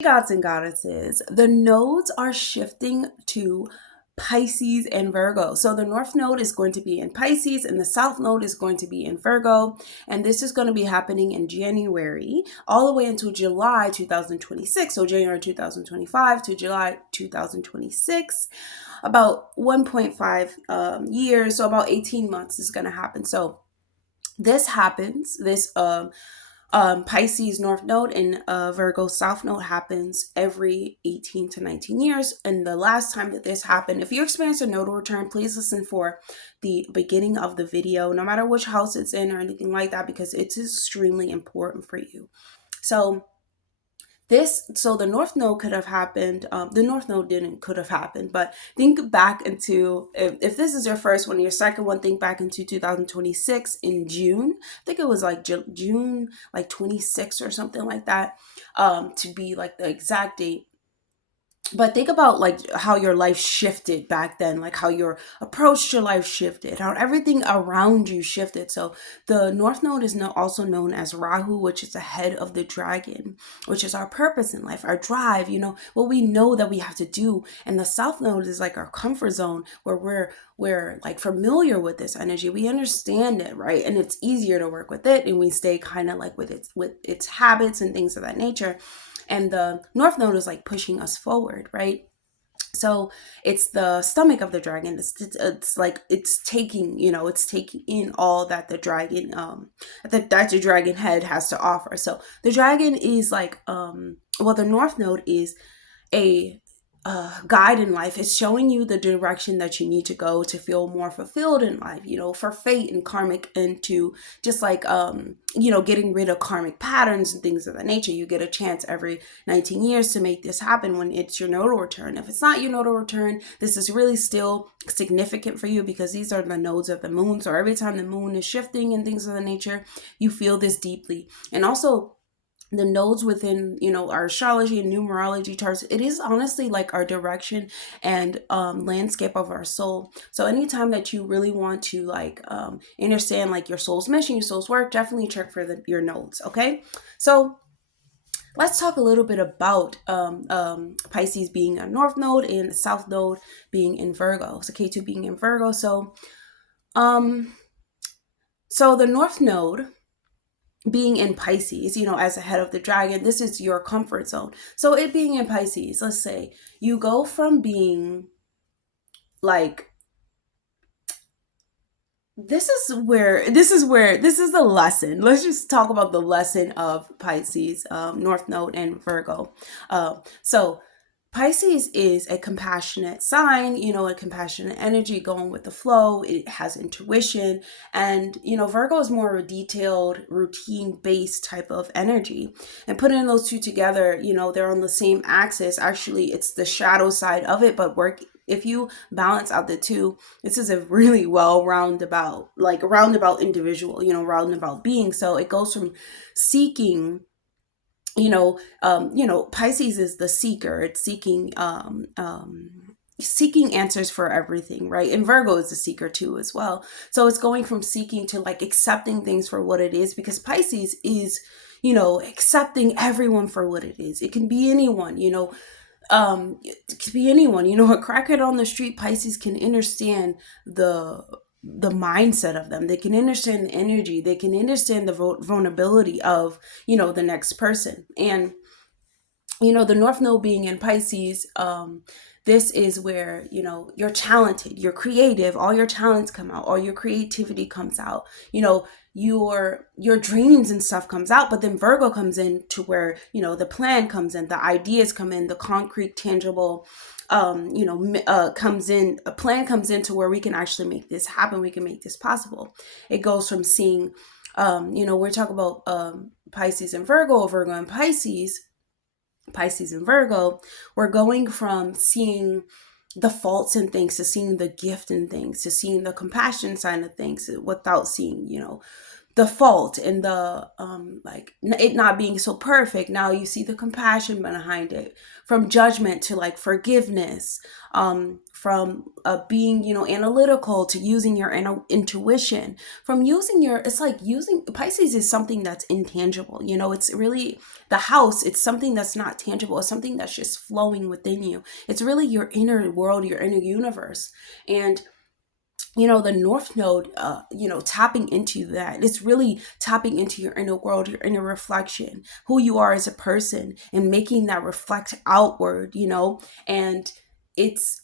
Gods and goddesses, the nodes are shifting to Pisces and Virgo. So the North Node is going to be in Pisces and the South Node is going to be in Virgo. And this is going to be happening in January all the way until July 2026. So January 2025 to July 2026, about 1.5 years. So about 18 months is going to happen. So this happens, this Pisces North Node and Virgo South Node happens every 18 to 19 years. And the last time that this happened, if you experience a nodal return, please listen for the beginning of the video, no matter which house it's in or anything like that, because it's extremely important for you. So the North Node could have happened. The North Node could have happened, but think back into, if this is your first one, your second one, think back into 2026 in June. I think it was like June, like 26 or something like that, to be like the exact date. But think about like how your life shifted back then, like how your approach to life shifted, how everything around you shifted. So the North Node is also known as Rahu, which is the head of the dragon, which is our purpose in life, our drive, what we know that we have to do. And the South Node is like our comfort zone, where we're like familiar with this energy. We understand it, right? And it's easier to work with it, and we stay kind of like with its habits and things of that nature. And the North Node is like pushing us forward, right? So it's the stomach of the dragon. It's like it's taking in all that the dragon that the dragon head has to offer. So the dragon is like the North Node is a guide in life. It's showing you the direction that you need to go to feel more fulfilled in life, for fate and karmic, and to just like getting rid of karmic patterns and things of that nature. You get a chance every 19 years to make this happen when it's your nodal return. If it's not your nodal return, this is really still significant for you, because these are the nodes of the moon. So every time the moon is shifting and things of the nature, you feel this deeply. And also the nodes within our astrology and numerology charts, it is honestly like our direction and landscape of our soul. So anytime that you really want to like understand like your soul's mission, your soul's work, definitely check for your nodes. Okay, so let's talk a little bit about Pisces being a North Node and South Node being in Virgo. So K2 being in Virgo. So the North Node being in Pisces, as a head of the dragon, this is your comfort zone. So it being in Pisces, let's say you go from being like, this is the lesson. Let's just talk about the lesson of Pisces, North Node and Virgo. So Pisces is a compassionate sign, a compassionate energy going with the flow. It has intuition. And, Virgo is more of a detailed, routine-based type of energy. And putting those two together, they're on the same axis. Actually, it's the shadow side of it, but if you balance out the two, this is a really roundabout individual, roundabout being. So it goes from seeking, Pisces is the seeker. It's seeking answers for everything, right? And Virgo is the seeker too as well. So it's going from seeking to like accepting things for what it is, because Pisces is, accepting everyone for what it is. It can be anyone, it could be anyone, a crackhead on the street. Pisces can understand the mindset of them. They can understand the energy. They can understand the vulnerability of, the next person. And, the North Node being in Pisces, this is where, you're talented, you're creative, all your talents come out, all your creativity comes out, your dreams and stuff comes out. But then Virgo comes in to where, the plan comes in, the ideas come in, the concrete, tangible, comes in, a plan comes into where we can actually make this happen. We can make this possible. It goes from seeing, we're talking about Pisces and Virgo and Pisces and Virgo. We're going from seeing the faults in things to seeing the gift in things, to seeing the compassion side of things, without seeing, the fault and the like it not being so perfect. Now you see the compassion behind it. From judgment to like forgiveness, from being, you know, analytical to using your intuition, from using your, it's like using, Pisces is something that's intangible, you know, it's really the house, it's something that's not tangible, it's something that's just flowing within you. It's really your inner world, your inner universe. And you know, the North Node, you know, tapping into that, it's really tapping into your inner world, your inner reflection, who you are as a person, and making that reflect outward, you know. And it's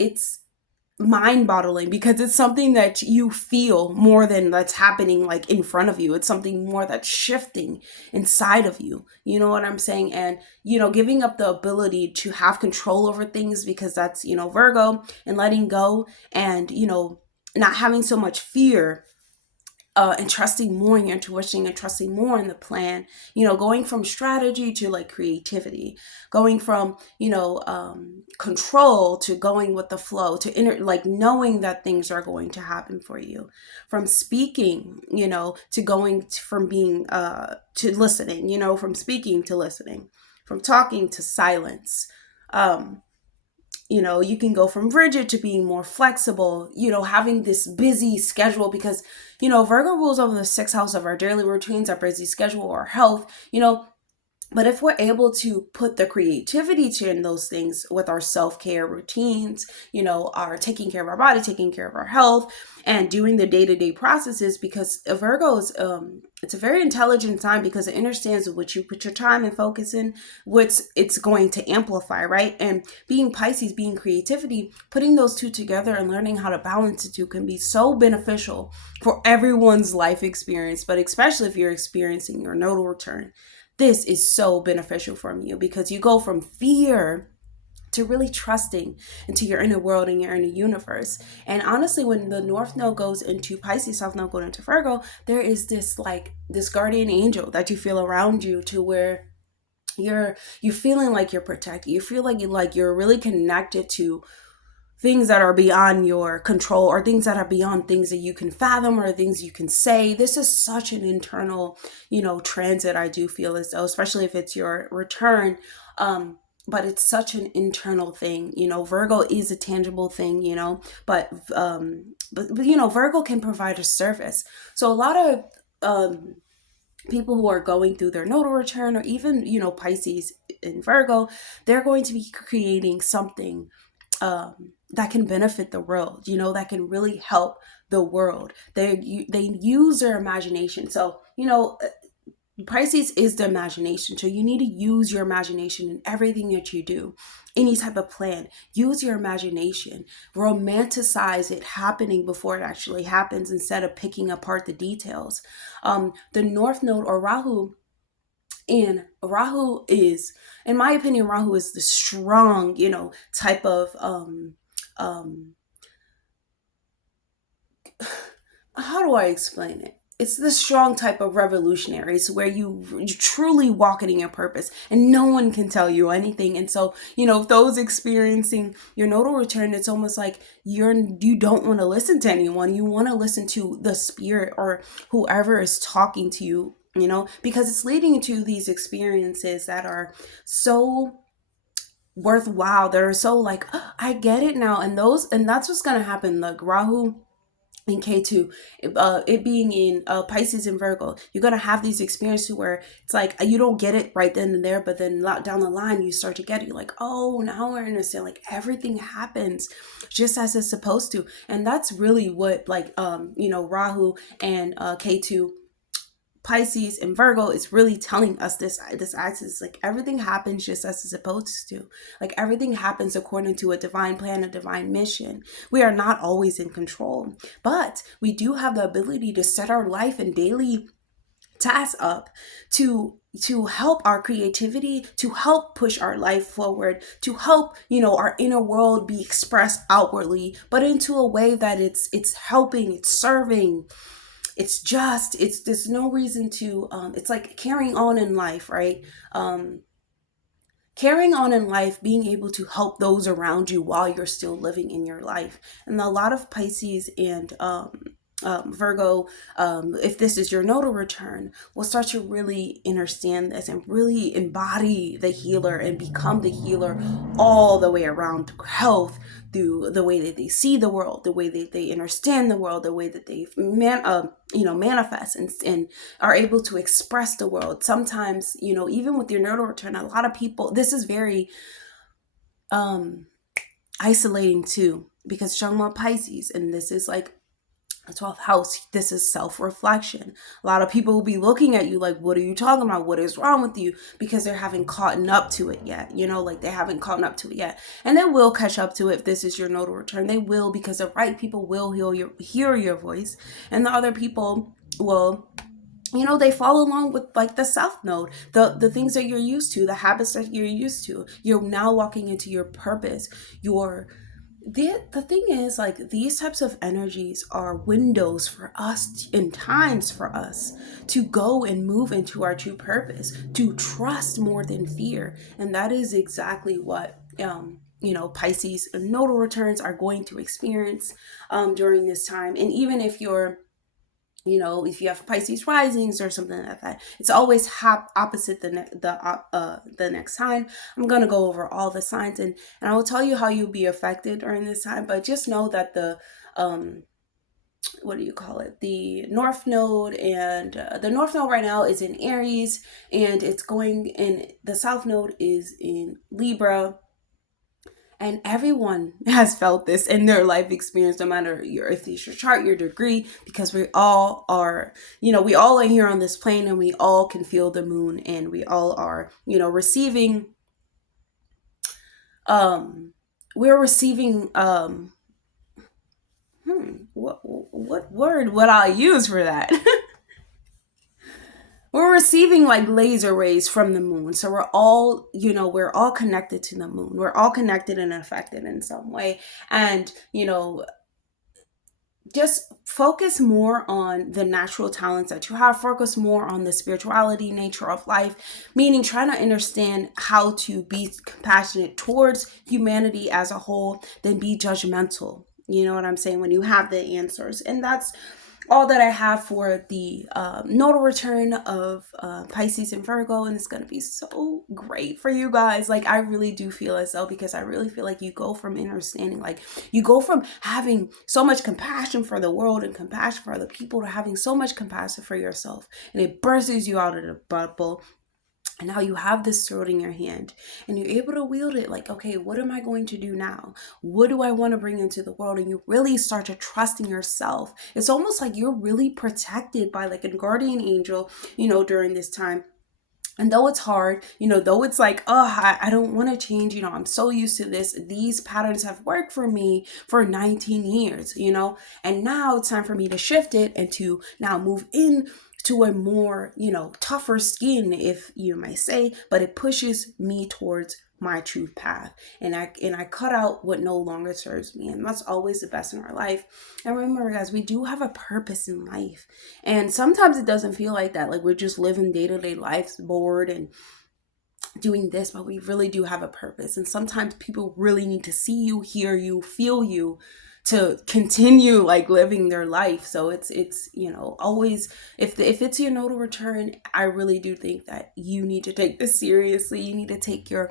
it's mind-boggling because it's something that you feel more than that's happening like in front of you. It's something more that's shifting inside of you, you know what I'm saying? And you know, giving up the ability to have control over things, because that's, you know, Virgo, and letting go, and you know, not having so much fear, and trusting more in your intuition, and trusting more in the plan, you know, going from strategy to like creativity, going from, you know, control to going with the flow, to like knowing that things are going to happen for you, from speaking, you know, to going from being, to listening, you know, from speaking to listening, from talking to silence. You know, you can go from rigid to being more flexible, you know, having this busy schedule, because, you know, Virgo rules over the sixth house of our daily routines, our busy schedule, our health, you know. But if we're able to put the creativity to in those things with our self-care routines, you know, our taking care of our body, taking care of our health, and doing the day-to-day processes, because Virgo is, it's a very intelligent sign, because it understands what you put your time and focus in, what's it's going to amplify, right? And being Pisces, being creativity, putting those two together and learning how to balance the two can be so beneficial for everyone's life experience, but especially if you're experiencing your nodal return. This is so beneficial from you, because you go from fear to really trusting into your inner world and your inner universe. And honestly, when the North Node goes into Pisces, South Node going into Virgo, there is this like this guardian angel that you feel around you, to where you're feeling like you're protected. You feel like you're really connected to things that are beyond your control, or things that are beyond things that you can fathom, or things you can say. This is such an internal, you know, transit. I do feel as though, especially if it's your return, but it's such an internal thing. You know, Virgo is a tangible thing, you know, but you know, Virgo can provide a service. So a lot of people who are going through their nodal return, or even, you know, Pisces in Virgo, they're going to be creating something that can benefit the world, you know, that can really help the world. They use their imagination. So, you know, Pisces is the imagination. So you need to use your imagination in everything that you do. Any type of plan, use your imagination, romanticize it happening before it actually happens, instead of picking apart the details. The North Node, or Rahu, and Rahu is, in my opinion, Rahu is the strong, you know, type of how do I explain it? It's the strong type of revolutionaries, where you truly walk it in your purpose, and no one can tell you anything. And so, you know, those experiencing your nodal return, it's almost like you don't want to listen to anyone. You want to listen to the spirit, or whoever is talking to you, you know, because it's leading to these experiences that are so worthwhile, that are so like, oh, I get it now. And that's what's going to happen. Like Rahu in K2, it being in Pisces and Virgo, you're going to have these experiences where it's like you don't get it right then and there, but then down the line you start to get it. You're like, oh, now I understand. Like everything happens just as it's supposed to. And that's really what, like, you know, Rahu and K2, Pisces and Virgo is really telling us. This axis, like everything happens just as it's supposed to. Like everything happens according to a divine plan, a divine mission. We are not always in control, but we do have the ability to set our life and daily tasks up to help our creativity, to help push our life forward, to help, you know, our inner world be expressed outwardly, but into a way that it's helping, it's serving, there's no reason to, it's like carrying on in life, right? Carrying on in life, being able to help those around you while you're still living in your life. And a lot of Pisces and Virgo, if this is your nodal return, will start to really understand this and really embody the healer and become the healer all the way around through health, through the way that they see the world, the way that they understand the world, the way that they manifest and are able to express the world. Sometimes, even with your nodal return, a lot of people, this is very isolating too, because you're talking about Pisces, and this is like the 12th house. This is self-reflection. A lot of people will be looking at you like, what are you talking about? What is wrong with you? Because they haven't caught up to it yet. Like they haven't caught up to it yet. And they will catch up to it if this is your nodal return. They will, because the right people will hear your voice. And the other people will, they follow along with like the south node, the things that you're used to, the habits that you're used to. You're now walking into your purpose. The thing is, like, these types of energies are windows for us and times for us to go and move into our true purpose, to trust more than fear. And that is exactly what Pisces nodal returns are going to experience during this time. And even if you're if you have Pisces risings or something like that, it's always opposite the next sign. I'm gonna go over all the signs, and I will tell you how you'll be affected during this time. But just know that the what do you call it? The North Node, and the North Node right now is in Aries, and it's going in the South Node is in Libra. And everyone has felt this in their life experience, no matter if it's your chart, your degree, because we all are, we all are here on this plane, and we all can feel the moon, and we all are, receiving, we're receiving, what word would I use for that? We're receiving like laser rays from the moon. So we're all connected to the moon. We're all connected and affected in some way. And, just focus more on the natural talents that you have. Focus more on the spirituality nature of life, meaning trying to understand how to be compassionate towards humanity as a whole, then be judgmental. You know what I'm saying? When you have the answers. And that's all that I have for the nodal return of Pisces and Virgo, and it's going to be so great for you guys. Like, I really do feel as though, because I really feel like you go from understanding, like you go from having so much compassion for the world and compassion for other people to having so much compassion for yourself, and it bursts you out of the bubble. And now you have this sword in your hand, and you're able to wield it like, okay, what am I going to do now? What do I want to bring into the world? And you really start to trust in yourself. It's almost like you're really protected by like a guardian angel, during this time. And though it's hard, though it's like, I don't want to change, I'm so used to this. These patterns have worked for me for 19 years, and now it's time for me to shift it and to now move in to a more, tougher skin, if you might say, but it pushes me towards my true path, and I cut out what no longer serves me. And that's always the best in our life. And remember, guys, we do have a purpose in life, and sometimes it doesn't feel like that, like we're just living day-to-day life bored and doing this, but we really do have a purpose. And sometimes people really need to see you, hear you, feel you, to continue like living their life. So it's always, if it's your nodal return, I really do think that you need to take this seriously. You need to take your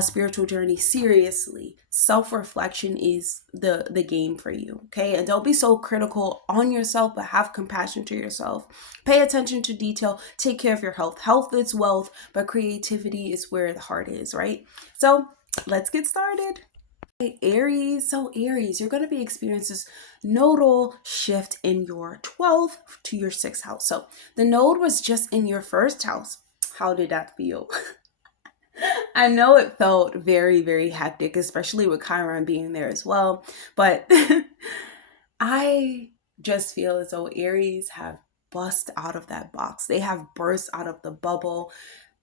spiritual journey seriously. Self-reflection is the game for you, okay? And don't be so critical on yourself, but have compassion to yourself. Pay attention to detail. Take care of your health. Health is wealth, but creativity is where the heart is, right? So let's get started. Aries. So Aries, you're going to be experiencing this nodal shift in your 12th to your 6th house. So the node was just in your 1st house. How did that feel? I know it felt very, very hectic, especially with Chiron being there as well. But I just feel as though Aries have bust out of that box. They have burst out of the bubble.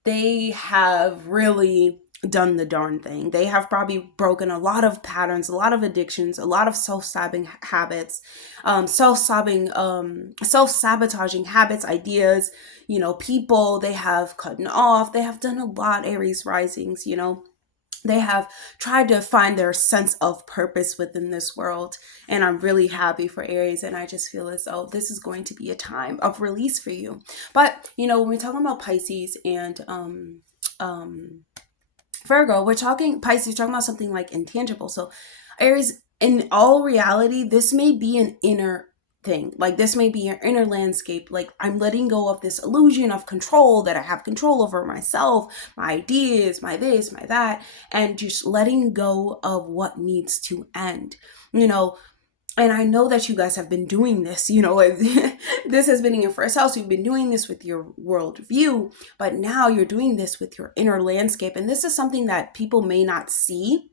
They have really done the darn thing. They have probably broken a lot of patterns, a lot of addictions, a lot of self-sabotaging habits, self-sabotaging habits, ideas, people. They have cut off. They have done a lot, Aries risings, They have tried to find their sense of purpose within this world. And I'm really happy for Aries. And I just feel as though this is going to be a time of release for you. But, you know, when we're talking about Pisces and Virgo, we're talking Pisces, talking about something like intangible. So Aries, in all reality, this may be an inner thing. Like this may be your inner landscape. Like I'm letting go of this illusion of control, that I have control over myself, my ideas, my this, my that, and just letting go of what needs to end. You know, and I know that you guys have been doing this, you know, this has been in your first house. You've been doing this with your world view, but now you're doing this with your inner landscape. And this is something that people may not see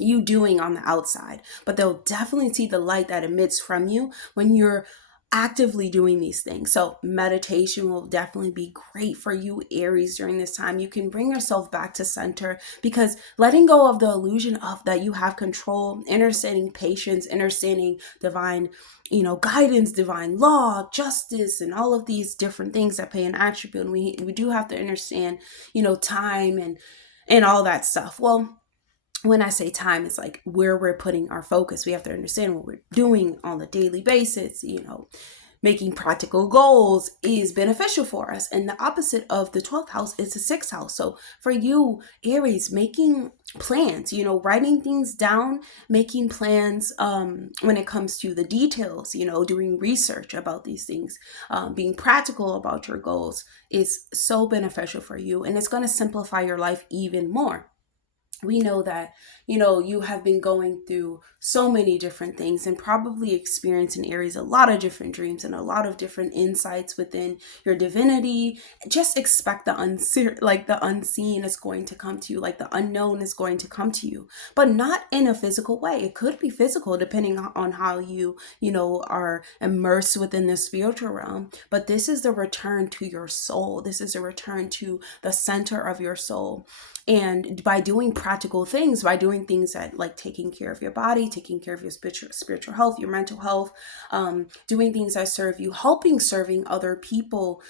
you doing on the outside, but they'll definitely see the light that emits from you when you're actively doing these things. So meditation will definitely be great for you, Aries, during this time. You can bring yourself back to center, because letting go of the illusion of that you have control, understanding patience, understanding divine, you know, guidance, divine law, justice, and all of these different things that play an attribute. And we do have to understand, you know, time and all that stuff. Well, when I say time, it's like where we're putting our focus. We have to understand what we're doing on a daily basis. You know, making practical goals is beneficial for us. And the opposite of the 12th house is the 6th house. So for you, Aries, making plans, you know, writing things down, making plans when it comes to the details, you know, doing research about these things, being practical about your goals is so beneficial for you. And it's going to simplify your life even more. We know that, you know, you have been going through so many different things and probably experienced in Aries a lot of different dreams and a lot of different insights within your divinity. Just expect the unseen is going to come to you, like the unknown is going to come to you, but not in a physical way. It could be physical depending on how you know, are immersed within the spiritual realm. But this is the return to your soul. This is a return to the center of your soul. And by doing practical things, by doing things that like taking care of your body, taking care of your spiritual health, your mental health, doing things that serve you, serving other people,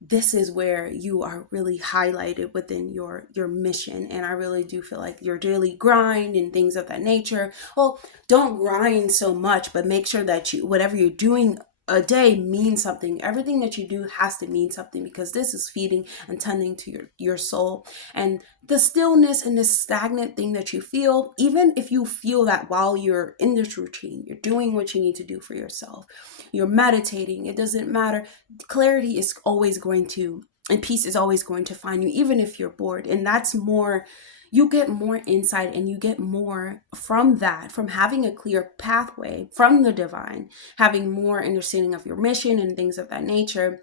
this is where you are really highlighted within your mission. And I really do feel like your daily grind and things of that nature. Well, don't grind so much, but make sure that whatever you're doing a day means something. Everything that you do has to mean something, because this is feeding and tending to your soul. And the stillness and the stagnant thing that you feel, even if you feel that while you're in this routine, you're doing what you need to do for yourself, you're meditating, it doesn't matter. Clarity is always going to, and peace is always going to find you, even if you're bored. And that's more, you get more insight and you get more from that, from having a clear pathway from the divine, having more understanding of your mission and things of that nature,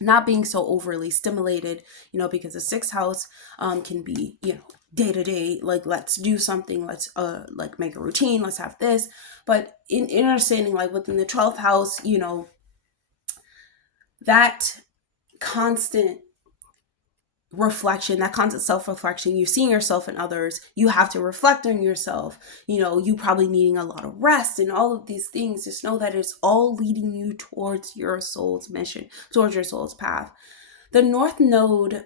not being so overly stimulated, you know, because the 6th house can be, you know, day to day, like let's do something, let's like make a routine, let's have this. But in understanding, like within the 12th house, you know, that constant reflection, that constant self-reflection, you're seeing yourself in others, you have to reflect on yourself, you know, you probably needing a lot of rest and all of these things. Just know that it's all leading you towards your soul's mission, towards your soul's path. The North Node,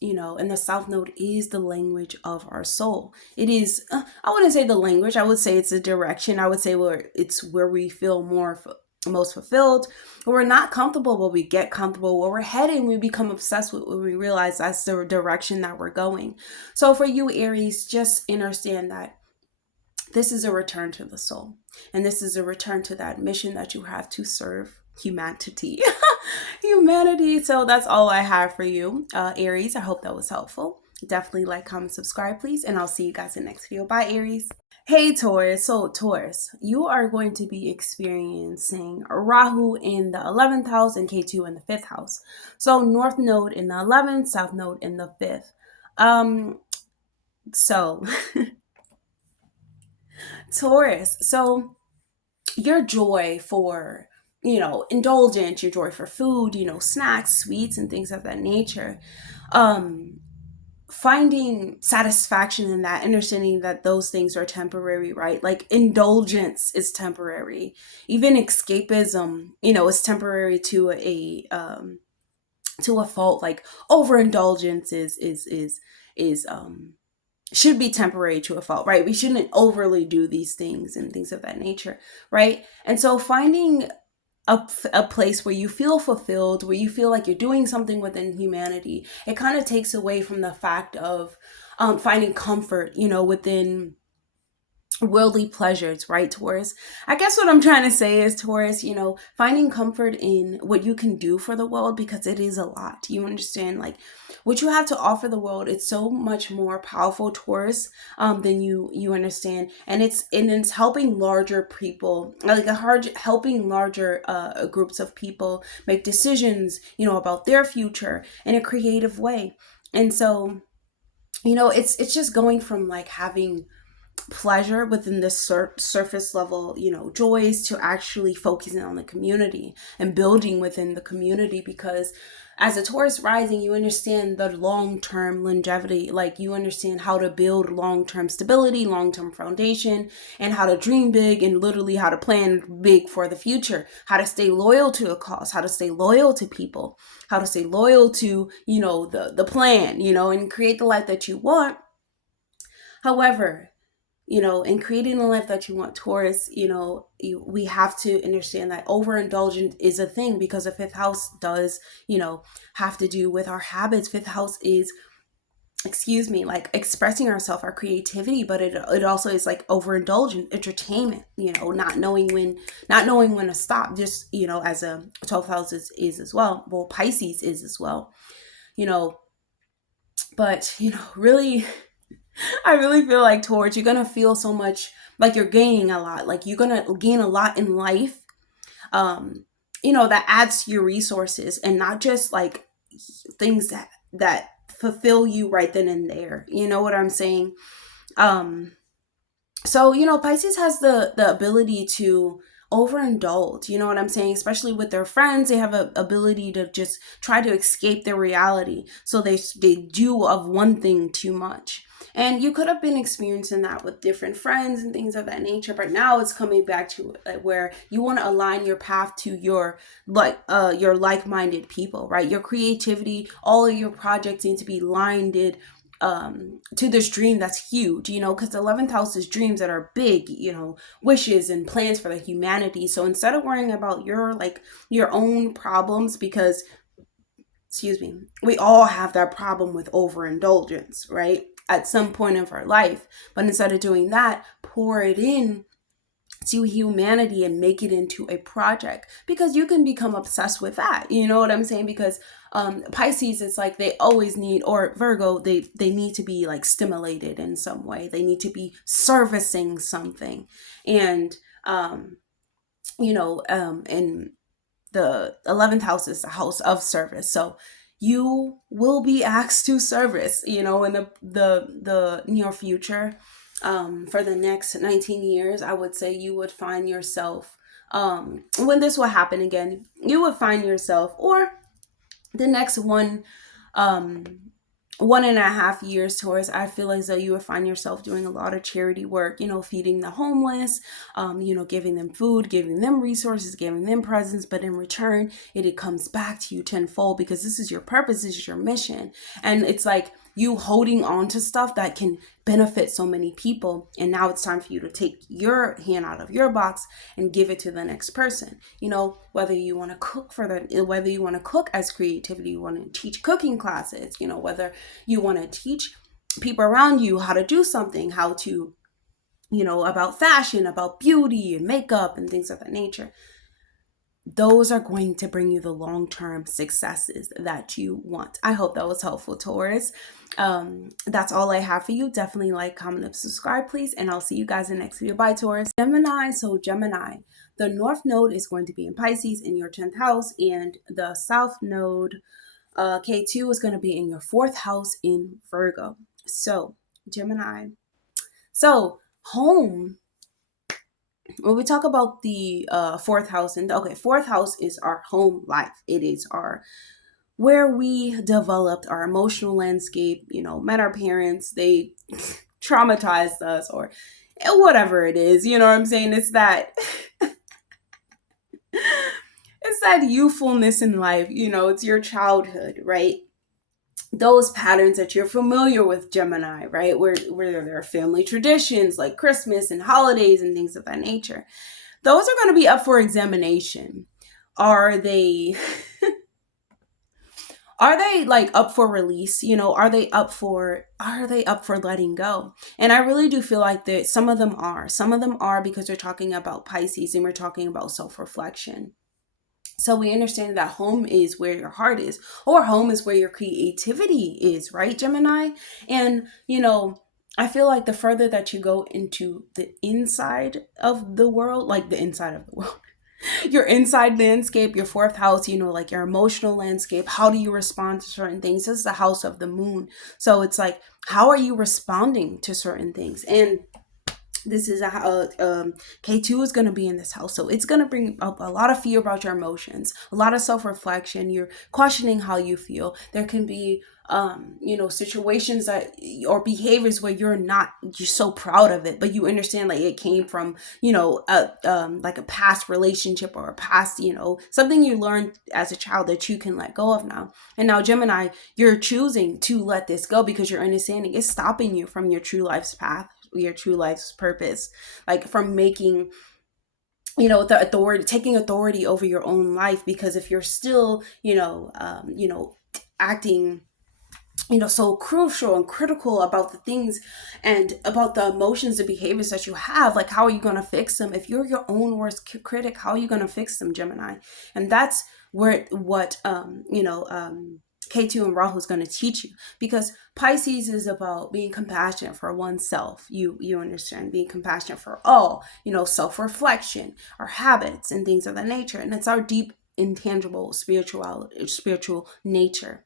you know, and the South Node is the language of our soul. It is, I wouldn't say the language, I would say it's a direction. I would say it's where we feel most fulfilled, where we're not comfortable, but we get comfortable, where we're heading, we become obsessed with, when we realize that's the direction that we're going. So for you, Aries, just understand that this is a return to the soul, and this is a return to that mission that you have to serve humanity. So that's all I have for you, Aries. I hope that was helpful. Definitely like, comment, subscribe, please, and I'll see you guys in the next video. Bye, Aries. Hey, Taurus. So, Taurus, you are going to be experiencing Rahu in the 11th house and Ketu in the 5th house. So, North Node in the 11th, South Node in the 5th. So, Taurus, so your joy for, you know, indulgence, your joy for food, you know, snacks, sweets, and things of that nature, finding satisfaction in that, understanding that those things are temporary, right? Like indulgence is temporary. Even escapism, you know, is temporary to to a fault. Like overindulgence is should be temporary to a fault, right? We shouldn't overly do these things and things of that nature, right? And so finding a place where you feel fulfilled, where you feel like you're doing something within humanity, it kind of takes away from the fact of finding comfort, within worldly pleasures, right, Taurus? I guess what I'm trying to say is, Taurus, finding comfort in what you can do for the world, because it is a lot. You understand, like, what you have to offer the world, it's so much more powerful, Taurus, than you understand. And it's helping larger people, like helping larger groups of people make decisions, about their future in a creative way. And so, it's just going from like having pleasure within the surface level, joys, to actually focusing on the community and building within the community. Because as a Taurus rising, you understand the long-term longevity, like you understand how to build long-term stability, long-term foundation, and how to dream big, and literally how to plan big for the future, how to stay loyal to a cause, how to stay loyal to people, how to stay loyal to, the plan, and create the life that you want. However, in creating the life that you want, Taurus, we have to understand that overindulgence is a thing, because the fifth house does, have to do with our habits. Fifth house is, like expressing ourselves, our creativity, but it also is like overindulgent entertainment, not knowing when to stop, just, as a 12th house is as well. Well, Pisces is as well, but, really, I really feel like, Taurus, you're gonna feel so much like you're gaining a lot. Like you're gonna gain a lot in life, that adds to your resources, and not just like things that fulfill you right then and there. You know what I'm saying? So, Pisces has the ability to overindulge, you know what I'm saying? Especially with their friends, they have a ability to just try to escape their reality. So they do of one thing too much. And you could have been experiencing that with different friends and things of that nature, but now it's coming back to where you want to align your path to your like-minded people, right? Your creativity, all of your projects need to be lined to this dream that's huge, because the 11th house is dreams that are big, wishes and plans for the humanity. So instead of worrying about your own problems, because, excuse me, we all have that problem with overindulgence, right, at some point of our life. But instead of doing that, pour it in to humanity and make it into a project, because you can become obsessed with that. You know what I'm saying? Because Pisces, it's like they always need, or Virgo, they need to be like stimulated in some way. They need to be servicing something. And and the 11th house is the house of service. So you will be asked to service, in the near future. For the next 19 years, I would say you would find yourself, when this will happen again, you would find yourself, or the next 1.5 years, Taurus, I feel as though you would find yourself doing a lot of charity work, feeding the homeless, giving them food, giving them resources, giving them presents. But in return, it comes back to you tenfold, because this is your purpose, this is your mission. And it's like you holding on to stuff that can benefit so many people. And now it's time for you to take your hand out of your box and give it to the next person. Whether you want to cook whether you want to cook as creativity, you want to teach cooking classes, whether you want to teach people around you how to do something, how to, about fashion, about beauty and makeup and things of that nature. Those are going to bring you the long-term successes that you want. I hope that was helpful, Taurus. That's all I have for you. Definitely like, comment, and subscribe, please. And I'll see you guys in the next video. Bye, Taurus. Gemini. So Gemini, the North Node is going to be in Pisces in your 10th house. And the South Node, K2, is going to be in your 4th house in Virgo. So Gemini. So home. When we talk about the 4th house, and 4th house is our home life. It is where we developed our emotional landscape, met our parents, they traumatized us, or whatever it is, you know what I'm saying? It's that, it's that youthfulness in life, it's your childhood, right? Those patterns that you're familiar with, Gemini, right? Where there are family traditions like Christmas and holidays and things of that nature. Those are going to be up for examination. Are they like up for release? Are they up for letting go? And I really do feel like that some of them are. Some of them are because we're talking about Pisces and we're talking about self-reflection. So we understand that home is where your heart is, or home is where your creativity is, right, Gemini? And, I feel like the further that you go into the inside of the world, like the inside of the world, your inside landscape, your fourth house, like your emotional landscape, how do you respond to certain things? This is the house of the moon. So it's like, how are you responding to certain things? And this is K2 is going to be in this house, so it's going to bring up a lot of fear about your emotions, a lot of self-reflection. You're questioning how you feel. There can be situations that or behaviors where you're so proud of it, but you understand like it came from like a past relationship or a past something you learned as a child that you can let go of now. And now, Gemini, you're choosing to let this go because you're understanding it's stopping you from your true life's path, your true life's purpose, like from making the authority, taking authority over your own life. Because if you're still acting so crucial and critical about the things and about the emotions and behaviors that you have, like how are you going to fix them? If you're your own worst critic, how are you going to fix them, Gemini? And that's what K2 and Rahu is going to teach you, because Pisces is about being compassionate for oneself. You understand, being compassionate for all, self-reflection, our habits and things of that nature. And it's our deep, intangible spiritual nature.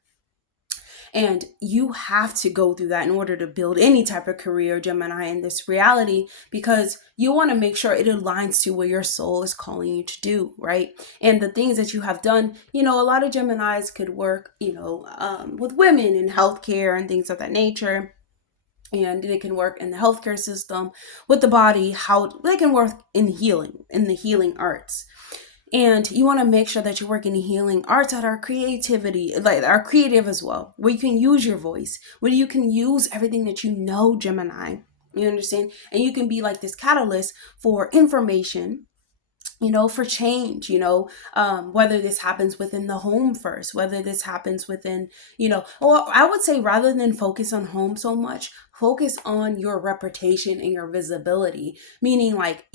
And you have to go through that in order to build any type of career, Gemini, in this reality, because you want to make sure it aligns to what your soul is calling you to do, right? And the things that you have done, a lot of Geminis could work, with women in healthcare and things of that nature. And they can work in the healthcare system with the body, how they can work in the healing arts. And you want to make sure that you're working in healing arts that are creativity, like are creative as well, where you can use your voice, where you can use everything that Gemini. You understand? And you can be like this catalyst for information, for change, whether this happens within the home first, whether this happens within, or I would say rather than focus on home so much, focus on your reputation and your visibility, meaning like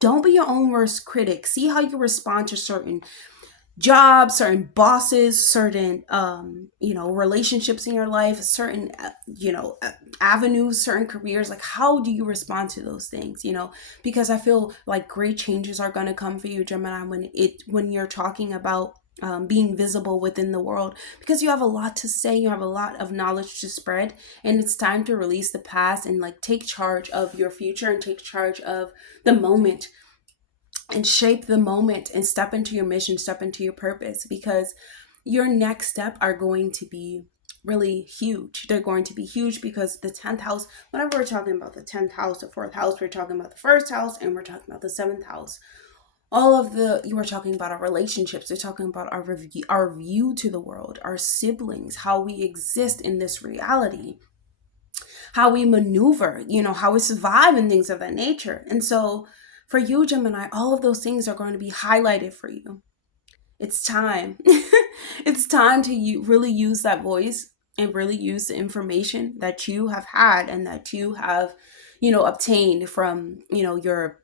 don't be your own worst critic. See how you respond to certain jobs, certain bosses, certain relationships in your life, certain avenues, certain careers. Like, how do you respond to those things? Because I feel like great changes are going to come for you, Gemini, when you're talking about being visible within the world, because you have a lot to say, you have a lot of knowledge to spread, and it's time to release the past and like take charge of your future and take charge of the moment and shape the moment and step into your mission, step into your purpose, because your next step are going to be really huge. They're going to be huge because the 10th house, whenever we're talking about the 10th house, the 4th house, we're talking about the 1st house and we're talking about the 7th house. You are talking about our relationships. They're talking about our view to the world, our siblings, how we exist in this reality, how we maneuver, how we survive and things of that nature. And so for you, Gemini, all of those things are going to be highlighted for you. It's time. It's time to really use that voice and really use the information that you have had and that you have, obtained from, your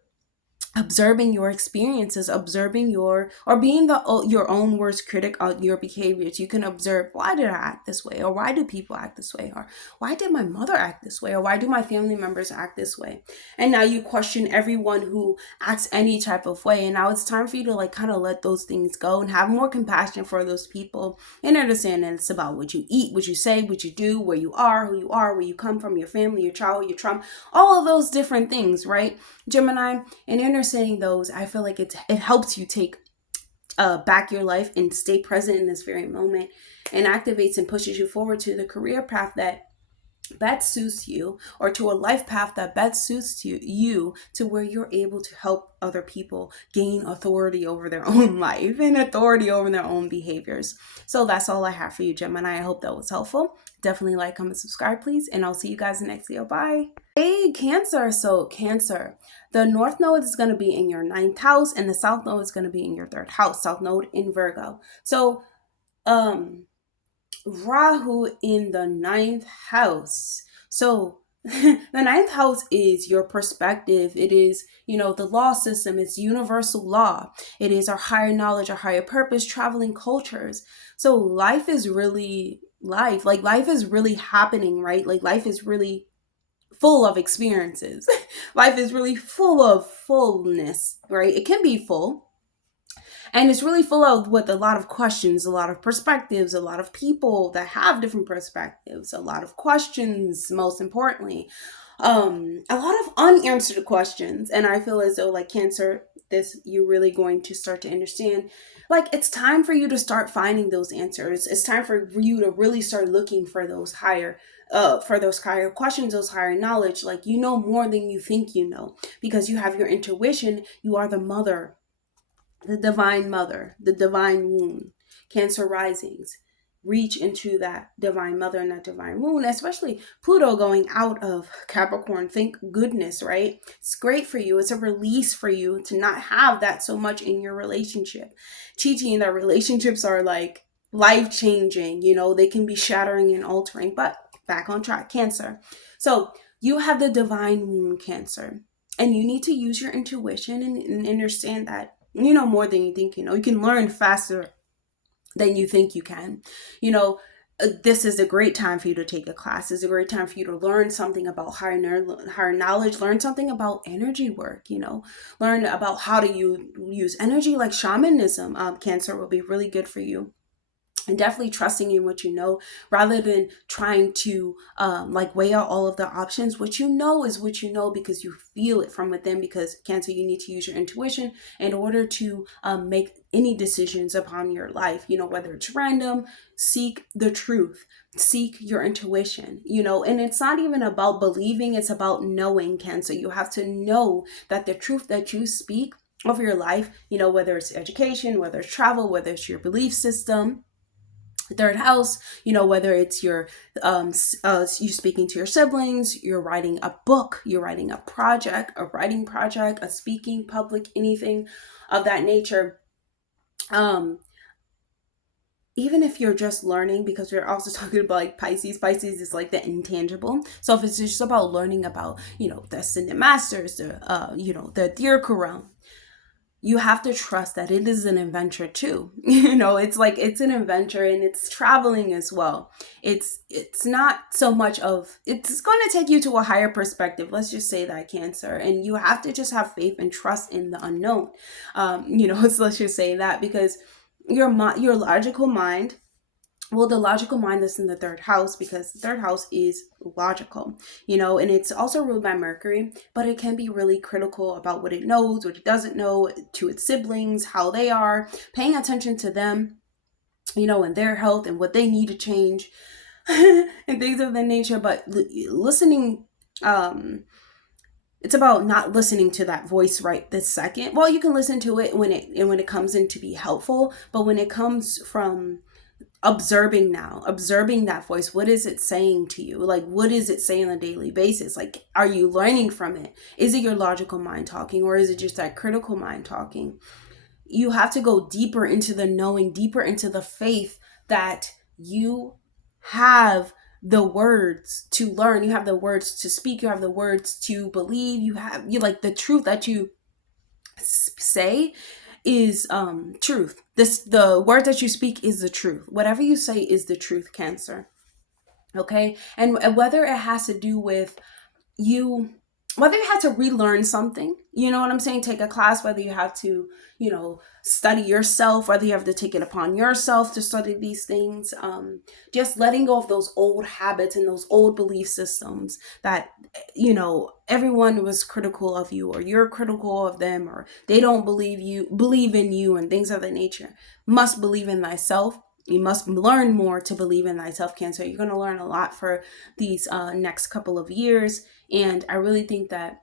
observing your experiences, observing or being your own worst critic on your behaviors. You can observe, why did I act this way, or why do people act this way, or why did my mother act this way, or why do my family members act this way? And now you question everyone who acts any type of way. And now it's time for you to like kind of let those things go and have more compassion for those people and understand that it's about what you eat, what you say, what you do, where you are, who you are, where you come from, your family, your child, your trauma, all of those different things, right, Gemini? And understanding those, I feel like it helps you take back your life and stay present in this very moment, and activates and pushes you forward to the career path that best suits you, or to a life path that best suits you to where you're able to help other people gain authority over their own life and authority over their own behaviors. So that's all I have for you, Gemini. I hope that was helpful. Definitely like, comment, subscribe, please, and I'll see you guys in the next video. Bye. Hey, Cancer. So Cancer, the North Node is going to be in your 9th house, and the South Node is going to be in your 3rd house. South Node in Virgo. So Rahu in the 9th house. So the 9th house is your perspective. It is, the law system. It's universal law. It is our higher knowledge, our higher purpose, traveling cultures. So life is really life. Like life is really happening, right? Like life is really full of experiences. Life is really full of fullness, right? It can be full. And it's really full of with a lot of questions, a lot of perspectives, a lot of people that have different perspectives, a lot of questions, most importantly, a lot of unanswered questions. And I feel as though like Cancer, you're really going to start to understand, like it's time for you to start finding those answers. It's time for you to really start looking for those higher questions, those higher knowledge. Like you know more than you think you know, because you have your intuition. You are the mother, the divine mother, the divine womb. Cancer risings, reach into that divine mother and that divine womb, especially Pluto going out of Capricorn. Thank goodness, right? It's great for you. It's a release for you to not have that so much in your relationship. Teaching that relationships are like life-changing, they can be shattering and altering, but back on track, Cancer. So you have the divine womb, Cancer, and you need to use your intuition and understand that more than you think you know. You can learn faster than you think you can. This is a great time for you to take a class. It's a great time for you to learn something about higher knowledge, learn something about energy work, learn about how to use energy like shamanism. Cancer will be really good for you. And definitely trusting in what you know, rather than trying to weigh out all of the options. What you know is what you know, because you feel it from within. Because Cancer, you need to use your intuition in order to make any decisions upon your life. Whether it's random, seek the truth, seek your intuition. And it's not even about believing; it's about knowing, Cancer. You have to know that the truth that you speak over your life, whether it's education, whether it's travel, whether it's your belief system. 3rd house, whether it's you speaking to your siblings, you're writing a book, you're writing a writing project, a speaking public, anything of that nature. Even if you're just learning, because we're also talking about like Pisces is like the intangible. So if it's just about learning about, the ascendant masters, the Dirk realm, you have to trust that it is an adventure too. It's an adventure, and it's traveling as well. It's not so much of, it's going to take you to a higher perspective. Let's just say that, Cancer. And you have to just have faith and trust in the unknown. Let's just say that, because your logical mind, the logical mind is in the 3rd house, because the 3rd house is logical, and it's also ruled by Mercury, but it can be really critical about what it knows, what it doesn't know, to its siblings, how they are, paying attention to them, and their health and what they need to change and things of that nature. But listening, it's about not listening to that voice right this second. Well, you can listen to it when it comes in to be helpful, but when it comes from observing that voice, what is it saying to you? Like, what is it saying on a daily basis? Like, are you learning from it? Is it your logical mind talking, or is it just that critical mind talking? You have to go deeper into the knowing, deeper into the faith that you have the words to learn, you have the words to speak, you have the words to believe, you like the truth that you say is truth. The word that you speak is the truth. Whatever you say is the truth, Cancer. Okay? And whether it has to do with you, whether you have to relearn something, you know what I'm saying? Take a class, whether you have to, study yourself, whether you have to take it upon yourself to study these things, just letting go of those old habits and those old belief systems that, everyone was critical of you, or you're critical of them, or they don't believe in you, and things of that nature. Must believe in thyself. You must learn more to believe in thyself, Cancer. You're going to learn a lot for these next couple of years. And I really think that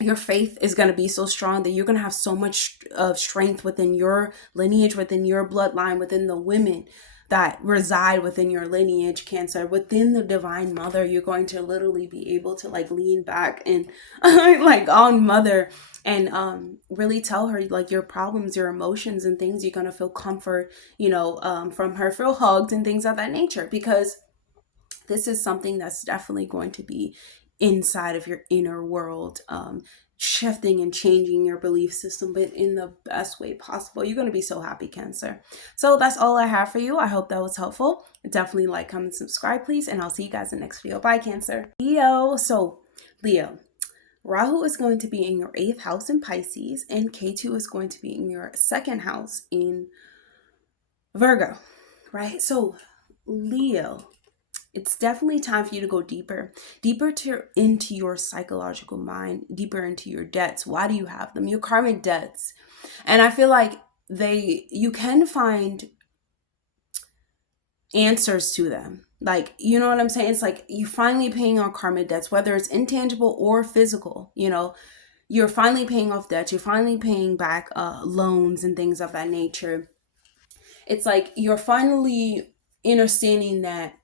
your faith is going to be so strong that you're going to have so much strength within your lineage, within your bloodline, within the women that reside within your lineage, Cancer, within the divine mother. You're going to literally be able to like lean back and like on mother and really tell her like your problems, your emotions and things. You're going to feel comfort, from her, feel hugged and things of that nature, because this is something that's definitely going to be inside of your inner world, shifting and changing your belief system, but in the best way possible. You're going to be so happy, Cancer. So that's all I have for you. I hope that was helpful. Definitely like, comment, subscribe, please, and I'll see you guys in the next video. Bye, Cancer. Leo. So Leo, Rahu is going to be in your 8th house in Pisces, and Ketu is going to be in your 2nd house in Virgo, right? So Leo, it's definitely time for you to go deeper into your psychological mind, deeper into your debts. Why do you have them? Your karmic debts. And I feel like you can find answers to them. Like, you know what I'm saying? It's like you finally paying on karmic debts, whether it's intangible or physical, you're finally paying off debts. You're finally paying back loans and things of that nature. It's like you're finally understanding that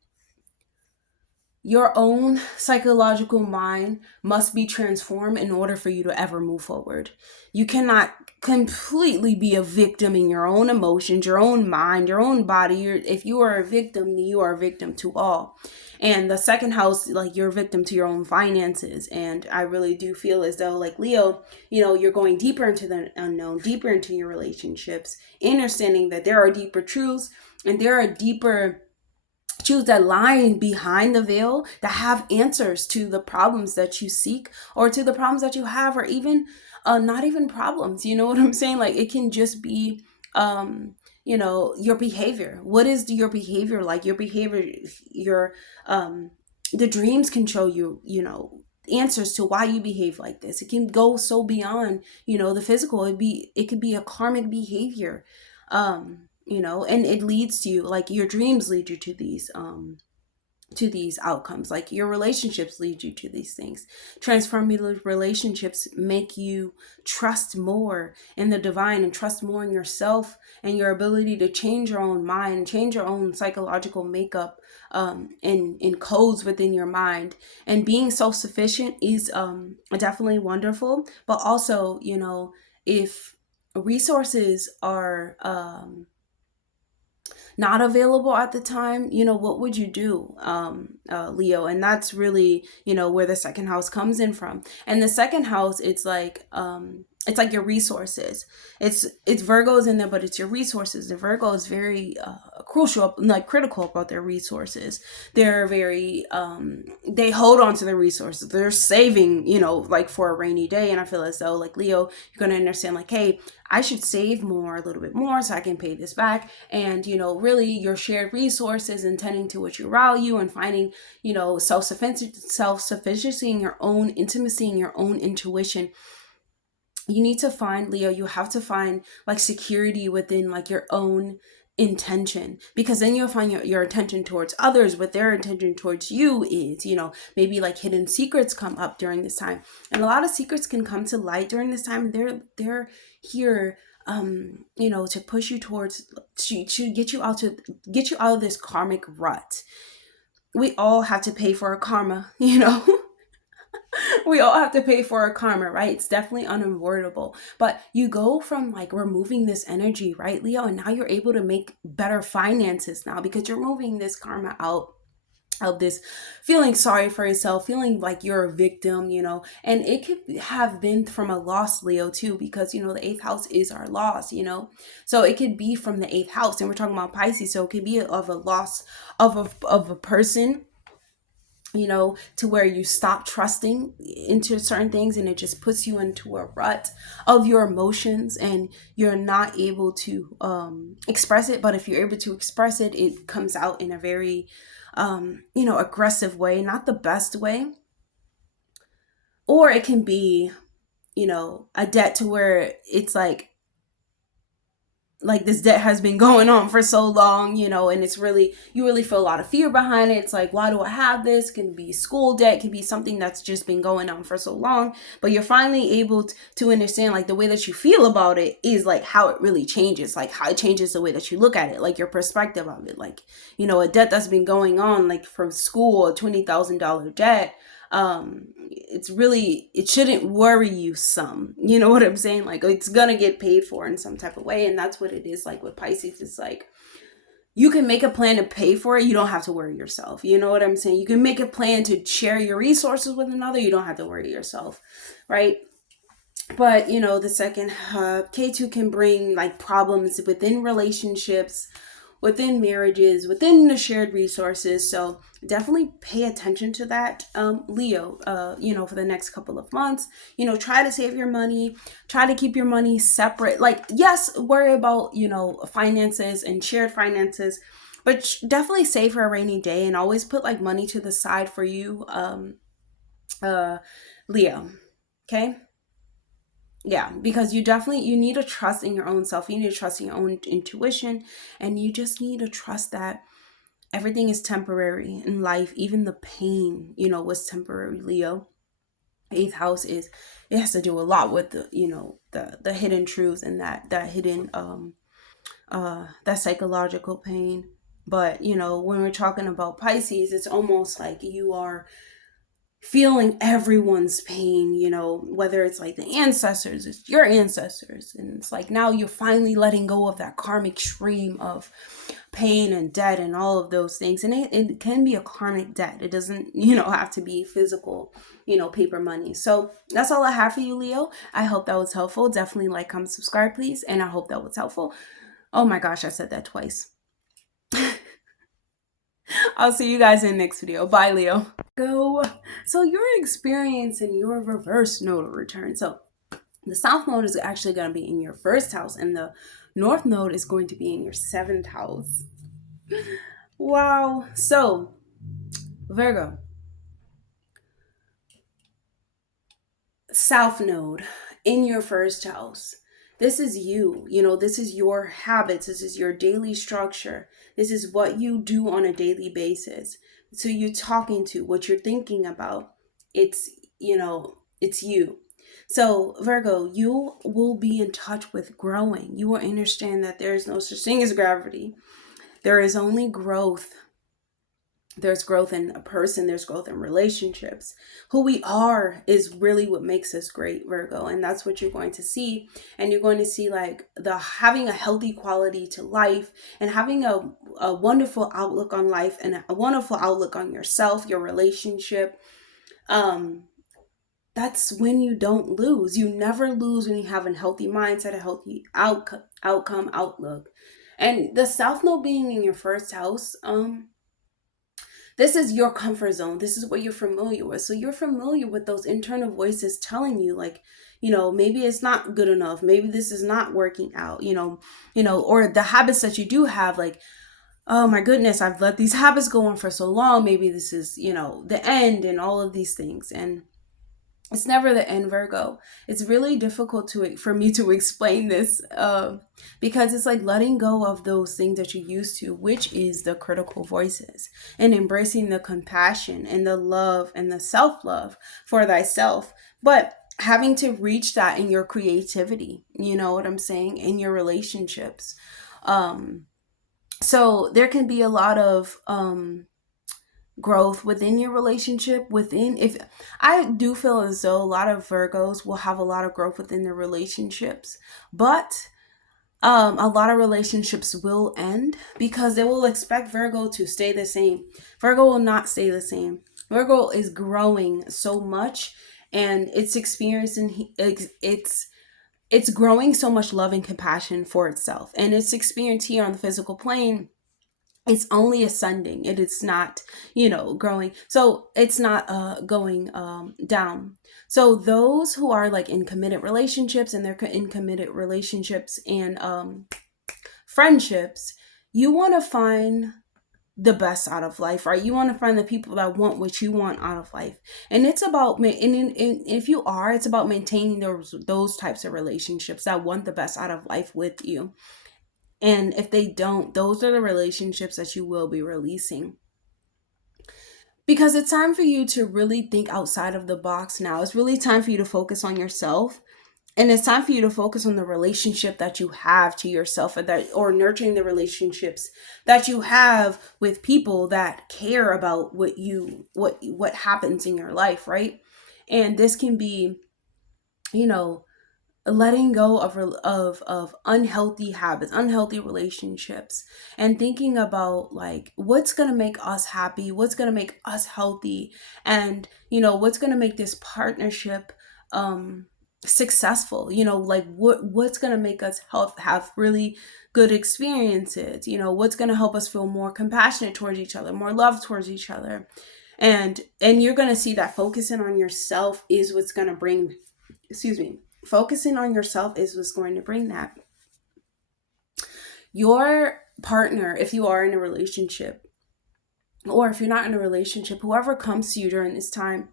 your own psychological mind must be transformed in order for you to ever move forward. You cannot completely be a victim in your own emotions, your own mind, your own body. If you are a victim, you are a victim to all. And the 2nd house, like, you're a victim to your own finances. And I really do feel as though, like, Leo, you're going deeper into the unknown, deeper into your relationships, understanding that there are deeper truths and there are deeper truths that lie behind the veil that have answers to the problems that you seek, or to the problems that you have, or even not even problems. You know what I'm saying? Like, it can just be your behavior. What is your behavior like? Your behavior, the dreams can show you, answers to why you behave like this. It can go so beyond, the physical. It could be a karmic behavior. And it leads to you, like, your dreams lead you to these outcomes. Like, your relationships lead you to these things. Transformative relationships make you trust more in the divine and trust more in yourself and your ability to change your own mind, change your own psychological makeup, in codes within your mind. And being self-sufficient is definitely wonderful, but also, if resources are not available at the time, what would you do, Leo? And that's really, where the 2nd house comes in from. And the 2nd house, it's like your resources. It's Virgo's in there, but it's your resources. The Virgo is very crucial, like critical about their resources. They're very they hold on to their resources. They're saving, like for a rainy day. And I feel as though, like, Leo, you're going to understand, like, hey, I should save more, a little bit more, so I can pay this back. And, really your shared resources and tending to what you value and finding, self-sufficiency in your own intimacy and your own intuition. You need to find, Leo, you have to find like security within like your own intention, because then you'll find your intention towards others, what their intention towards you is. Maybe like hidden secrets come up during this time, and a lot of secrets can come to light during this time. They're here to push you towards, to get you out of this karmic rut. We all have to pay for our karma. We all have to pay for our karma, right? It's definitely unavoidable. But you go from like removing this energy, right, Leo? And now you're able to make better finances now, because you're moving this karma out of this feeling sorry for yourself, feeling like you're a victim, and it could have been from a loss, Leo, too, because, the 8th house is our loss, so it could be from the 8th house, and we're talking about Pisces, so it could be of a loss of a person, to where you stop trusting into certain things, and it just puts you into a rut of your emotions, and you're not able to express it. But if you're able to express it, it comes out in a very aggressive way, not the best way. Or it can be, a debt to where it's like like this debt has been going on for so long, you know, and it's really, you really feel a lot of fear behind it. It's like, why do I have this? It can be school debt, it can be something that's just been going on for so long, but you're finally able to understand like the way that you feel about it is like how it really changes, like how it changes the way that you look at it, like your perspective of it. Like, you know, a debt that's been going on, like from school, a $20,000 debt, it's really, it shouldn't worry you some, you know what I'm saying? Like, it's gonna get paid for in some type of way. And that's what it is like with Pisces. It's like, you can make a plan to pay for it, you don't have to worry yourself, you know what I'm saying? You can make a plan to share your resources with another, you don't have to worry yourself, right? But you know, the second K2 can bring like problems within relationships, within marriages, within the shared resources. So definitely pay attention to that, Leo, you know, for the next couple of months. You know, try to save your money, try to keep your money separate. Like, yes, worry about, you know, finances and shared finances, but definitely save for a rainy day, and always put like money to the side for you, Leo. Okay. Yeah, because you need to trust in your own self, you need to trust in your own intuition, and you just need to trust that everything is temporary in life. Even the pain, you know, was temporary, Leo. Eighth house is, it has to do a lot with the, you know, the hidden truth, and that hidden that psychological pain. But you know, when we're talking about Pisces, it's almost like you are feeling everyone's pain, you know, whether it's like the ancestors, it's your ancestors. And it's like now you're finally letting go of that karmic stream of pain and debt and all of those things. And it can be a karmic debt. It doesn't, you know, have to be physical, you know, paper money. So that's all I have for you, Leo. I hope that was helpful. Definitely like, comment, subscribe, please. And I hope that was helpful. Oh my gosh, I said that twice. I'll see you guys in the next video. Bye, Leo. Go. So you're experiencing your reverse nodal return. So the south node is actually going to be in your first house, and the north node is going to be in your seventh house. Wow. So Virgo, south node in your first house. This is you, you know, this is your habits, this is your daily structure, this is what you do on a daily basis. So you're talking to, what you're thinking about, it's, you know, it's you. So Virgo, you will be in touch with growing. You will understand that there is no such thing as gravity. There is only growth. There's growth in a person, there's growth in relationships. Who we are is really what makes us great, Virgo, and that's what you're going to see. And you're going to see like the having a healthy quality to life, and having a wonderful outlook on life, and a wonderful outlook on yourself, your relationship. That's when you don't lose. You never lose when you have a healthy mindset, a healthy outcome outlook. And the south node being in your first house, this is your comfort zone. This is what you're familiar with. So you're familiar with those internal voices telling you like, you know, maybe it's not good enough. Maybe this is not working out, you know, or the habits that you do have, like, oh my goodness, I've let these habits go on for so long. Maybe this is, you know, the end, and all of these things. And it's never the end, Virgo. It's really difficult for me to explain this, because it's like letting go of those things that you used to, which is the critical voices, and embracing the compassion and the love and the self-love for thyself. But having to reach that in your creativity, you know what I'm saying, in your relationships. So there can be a lot of growth within your relationship, if I do feel as though a lot of Virgos will have a lot of growth within their relationships, but a lot of relationships will end because they will expect Virgo to stay the same. Virgo will not stay the same. Virgo is growing so much, and it's experiencing, it's growing so much love and compassion for itself, and its experience here on the physical plane, it's only ascending. It is not, you know, growing. So it's not going down. So those who are like in committed relationships, and they're in committed relationships and friendships, you want to find the best out of life, right? You want to find the people that want what you want out of life. And it's about, and if you are, it's about maintaining those types of relationships that want the best out of life with you. And if they don't, those are the relationships that you will be releasing. Because it's time for you to really think outside of the box now. It's really time for you to focus on yourself. And it's time for you to focus on the relationship that you have to yourself, or nurturing the relationships that you have with people that care about what happens in your life, right? And this can be, you know, letting go of unhealthy habits, unhealthy relationships, and thinking about like what's going to make us happy, what's going to make us healthy, and what's going to make this partnership successful, like what's going to make us have really good experiences, what's going to help us feel more compassionate towards each other, more love towards each other. And you're going to see that focusing on yourself is what's going to bring, focusing on yourself is what's going to bring that. Your partner, if you are in a relationship, or if you're not in a relationship, whoever comes to you during this time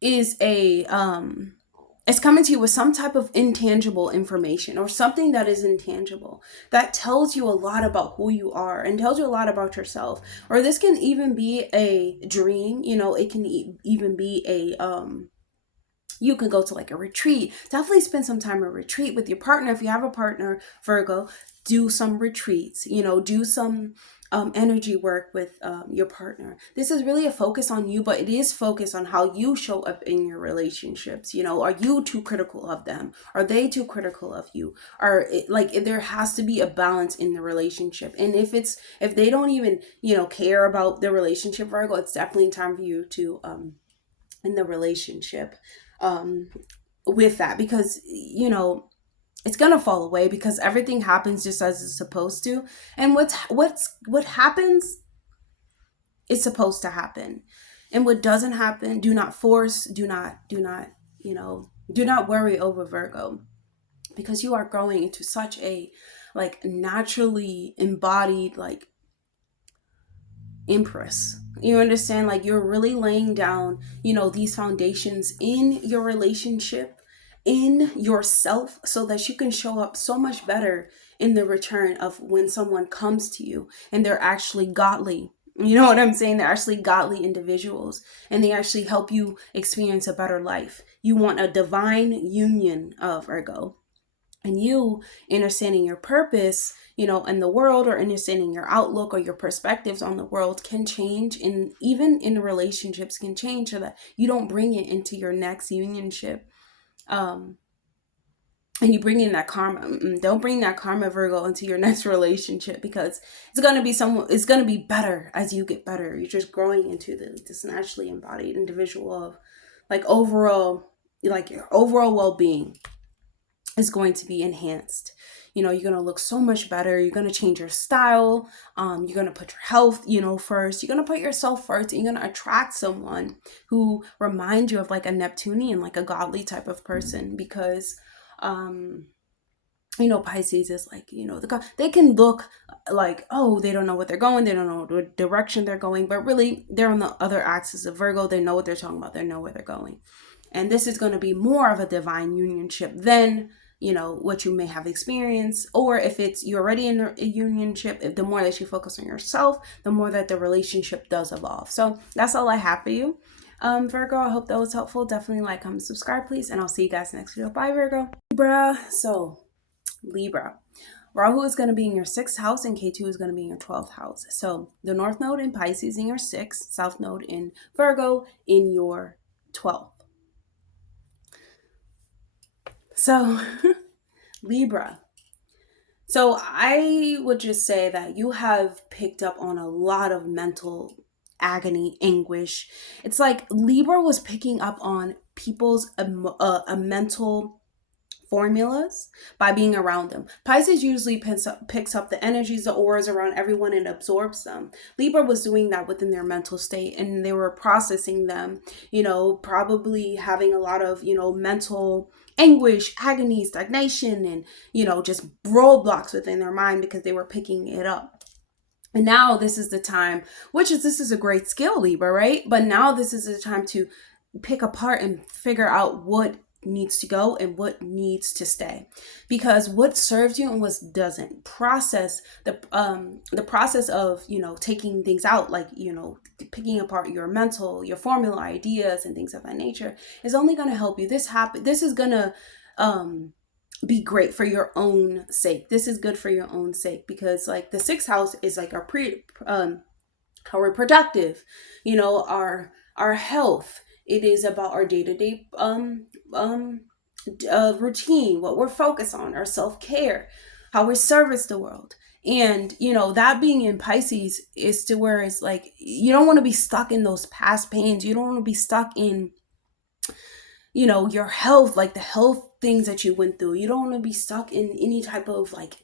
is it's coming to you with some type of intangible information, or something that is intangible, that tells you a lot about who you are and tells you a lot about yourself. Or this can even be a dream, it can even be you can go to like a retreat. Definitely spend some time at a retreat with your partner. If you have a partner, Virgo, do some retreats, do some energy work with your partner. This is really a focus on you, but it is focused on how you show up in your relationships. Are you too critical of them? Are they too critical of you? There has to be a balance in the relationship. And if they don't even, care about the relationship, Virgo, it's definitely time for you to in the relationship with that, because it's gonna fall away, because everything happens just as it's supposed to. And what happens is supposed to happen, and what doesn't happen, do not force, do not worry over, Virgo, because you are growing into such a like naturally embodied like empress. You understand? Like, you're really laying down, these foundations in your relationship, in yourself, so that you can show up so much better in the return of when someone comes to you and they're actually godly. You know what I'm saying? They're actually godly individuals, and they actually help you experience a better life. You want a divine union of Virgo. And you understanding your purpose, in the world, or understanding your outlook or your perspectives on the world can change, and even in the relationships can change, so that you don't bring it into your next unionship. And you bring in that karma. Don't bring that karma, Virgo, into your next relationship, because it's going to be better as you get better. You're just growing into this naturally embodied individual of like your overall well-being is going to be enhanced. You're going to look so much better. You're going to change your style. You're going to put your health, first. You're going to put yourself first. And you're going to attract someone who reminds you of like a Neptunian, like a godly type of person, because, Pisces is like, they can look like, oh, they don't know what they're going. They don't know what direction they're going, but really they're on the other axis of Virgo. They know what they're talking about. They know where they're going. And this is going to be more of a divine unionship than what you may have experienced. Or if you're already in a unionship, if the more that you focus on yourself, the more that the relationship does evolve. So that's all I have for you, Virgo. I hope that was helpful. Definitely like, comment, subscribe, please, and I'll see you guys next video. Bye, Virgo. Libra. So Libra, Rahu is going to be in your 6th house, and K2 is going to be in your 12th house. So the North Node in Pisces in your 6th, South Node in Virgo in your 12th. So Libra. So I would just say that you have picked up on a lot of mental agony, anguish. It's like Libra was picking up on people's mental formulas by being around them. Pisces usually picks up the energies, the auras around everyone, and absorbs them. Libra was doing that within their mental state, and they were processing them, probably having a lot of, mental anguish, agony, stagnation, and, just roadblocks within their mind, because they were picking it up. And now this is the time, this is a great skill, Libra, right? But now this is the time to pick apart and figure out what needs to go and what needs to stay, because what serves you and what doesn't. The process of, you know, taking things out, like, you know, picking apart your mental, your formula ideas and things of that nature, is only going to help you. This is going to be great for your own sake. This is good for your own sake, because like the sixth house is like our how we're productive, you know, our health. It is about our day-to-day routine, what we're focused on, our self-care, how we service the world. And, you know, that being in Pisces is to where it's like, you don't want to be stuck in those past pains. You don't want to be stuck in, you know, your health, like the health things that you went through. You don't want to be stuck in any type of like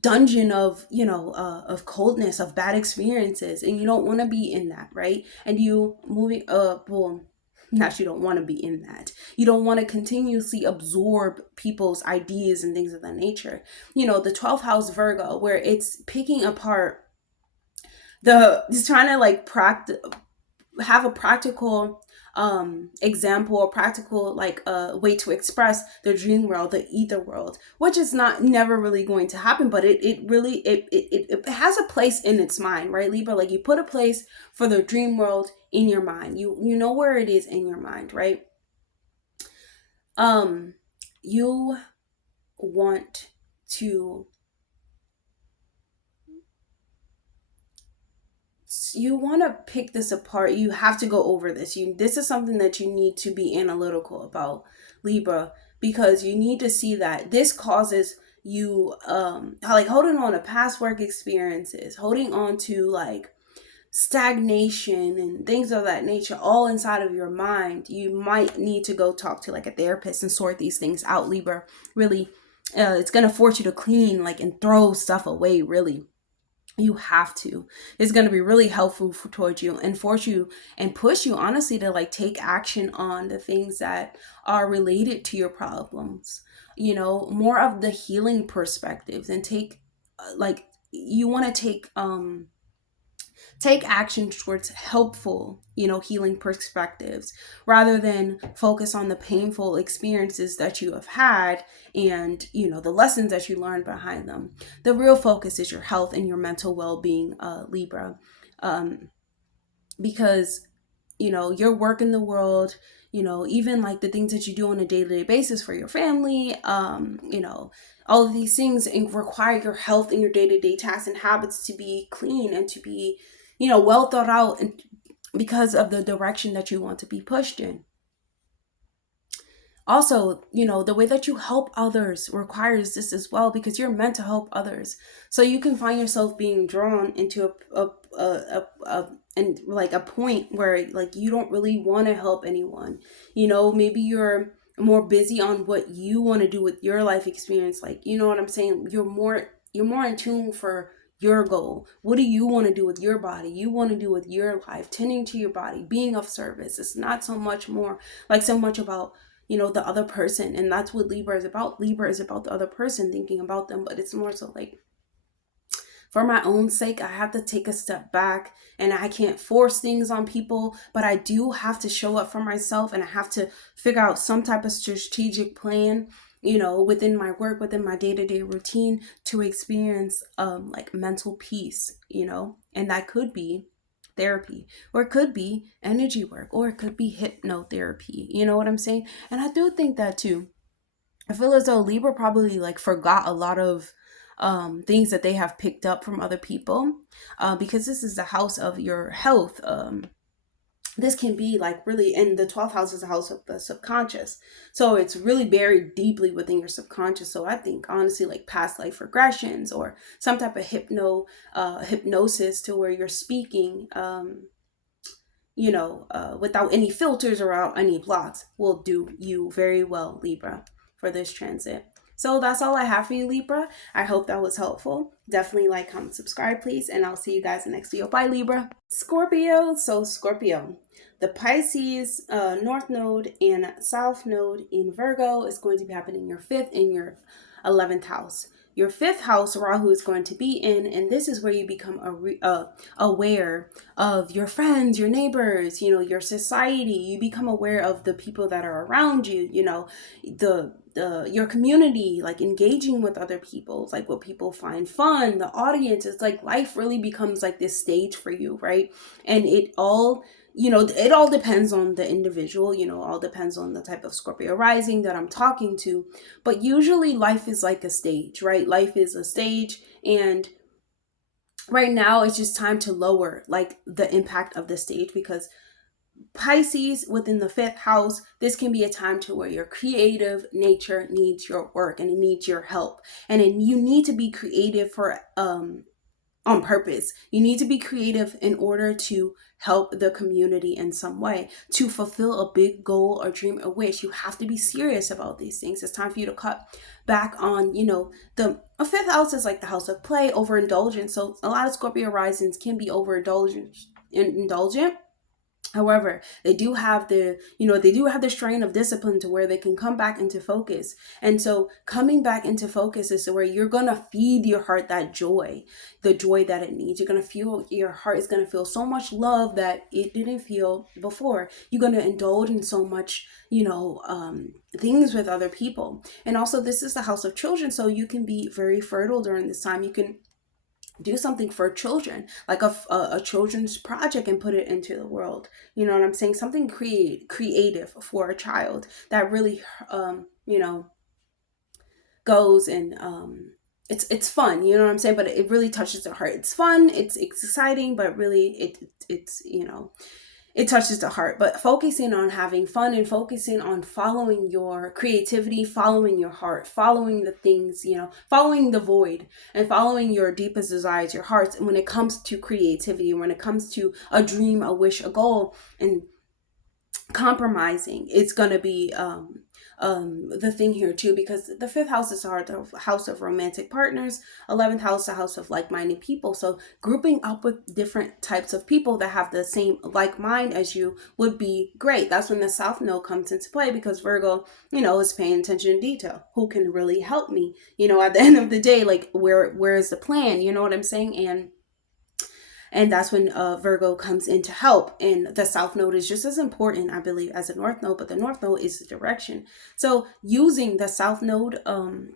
dungeon of, you know, of coldness, of bad experiences, and you don't want to be in that, right? And you moving well, not, you don't want to be in that. You don't want to continuously absorb people's ideas and things of that nature. You know, the 12th house Virgo, where it's picking apart it's trying to like have a practical example or practical like way to express the dream world, the ether world, which is never really going to happen, but it has a place in its mind, right, Libra? Like, you put a place for the dream world in your mind. You know where it is in your mind, right? You want to pick this apart. You have to go over this. This is something that you need to be analytical about, Libra, because you need to see that this causes you like holding on to past work experiences, holding on to like stagnation and things of that nature, all inside of your mind. You might need to go talk to like a therapist and sort these things out, Libra. Really, it's gonna force you to clean, like, and throw stuff away, really. You have to. It's going to be really helpful towards you and force you and push you, honestly, to like take action on the things that are related to your problems. You know, more of the healing perspectives, and take like, you want to take action towards helpful, you know, healing perspectives, rather than focus on the painful experiences that you have had and, you know, the lessons that you learned behind them. The real focus is your health and your mental well-being, Libra. Because, you know, your work in the world, you know, even like the things that you do on a day-to-day basis for your family, you know, all of these things require your health and your day-to-day tasks and habits to be clean and to be, you know, well thought out, and because of the direction that you want to be pushed in. Also, you know, the way that you help others requires this as well, because you're meant to help others. So you can find yourself being drawn into and like a point where like you don't really want to help anyone. You know, maybe you're more busy on what you want to do with your life experience. Like, you know what I'm saying? You're more in tune for your goal. What do you want to do with your body? You want to do with your life, tending to your body, being of service. It's not so much about, you know, the other person. And that's what Libra is about. Libra is about the other person, thinking about them, but it's more so like, for my own sake, I have to take a step back, and I can't force things on people, but I do have to show up for myself, and I have to figure out some type of strategic plan, you know, within my work, within my day-to-day routine, to experience like mental peace, you know. And that could be therapy, or it could be energy work, or it could be hypnotherapy, you know what I'm saying? And I do think that too. I feel as though Libra probably like forgot a lot of things that they have picked up from other people, because this is the house of your health. This can be like really, and the 12th house is the house of the subconscious, so it's really buried deeply within your subconscious. So I think, honestly, like past life regressions or some type of hypnosis, to where you're speaking you know, without any filters or out any blocks, will do you very well, Libra, for this transit. So that's all I have for you, Libra. I hope that was helpful. Definitely like, comment, subscribe, please, and I'll see you guys in the next video. Bye, Libra. Scorpio. So Scorpio, the Pisces North Node and South Node in Virgo is going to be happening in your 5th and your 11th house. your fifth house, Rahu is going to be in, and this is where you become aware of your friends, your neighbors, your society. You become aware of the people that are around you, your community, like engaging with other people, like what people find fun, the audience. It's like life really becomes like this stage for you, right? And it all depends on the individual, all depends on the type of Scorpio rising that I'm talking to. But usually life is like a stage, right? Life is a stage. And right now it's just time to lower like the impact of the stage, because Pisces within the fifth house, this can be a time to where your creative nature needs your work and it needs your help. And you need to be creative for on purpose. You need to be creative in order to help the community in some way, to fulfill a big goal or dream or wish. You have to be serious about these things. It's time for you to cut back on, the fifth house is like the house of play, overindulgence. So a lot of Scorpio risings can be indulgent. However, they do have the strain of discipline to where they can come back into focus. And so coming back into focus is where you're going to feed your heart that joy, the joy that it needs. You're going to feel, your heart is going to feel so much love that it didn't feel before. You're going to indulge in so much, things with other people. And also this is the house of children. So you can be very fertile during this time. You can do something for children, like a children's project, and put it into the world. You know what I'm saying? Something creative for a child that really goes and it's fun, you know what I'm saying? But it really touches the heart. It's fun, it's exciting, but really it's it touches the heart. But focusing on having fun and focusing on following your creativity, following your heart, following the things, following the void and following your deepest desires, your hearts. And when it comes to creativity, when it comes to a dream, a wish, a goal, and compromising, it's going to be the thing here too, because the fifth house is the house of romantic partners, 11th house, the house of like-minded people. So grouping up with different types of people that have the same like mind as you would be great. That's when the South Node comes into play, because Virgo, is paying attention to detail. Who can really help me? At the end of the day, like where is the plan? You know what I'm saying? And that's when Virgo comes in to help. And the South Node is just as important, I believe, as the North Node, but the North Node is the direction. So using the South Node,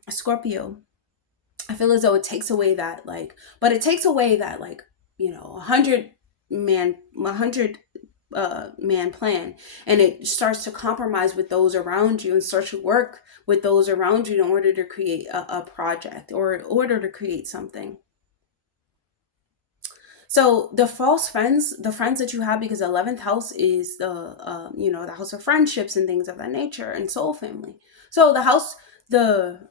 Scorpio, I feel as though it takes away that, a 100-man plan, and it starts to compromise with those around you and start to work with those around you in order to create a project or in order to create something. So the false friends, the friends that you have, because the 11th house is the house of friendships and things of that nature, and soul family. So the house, the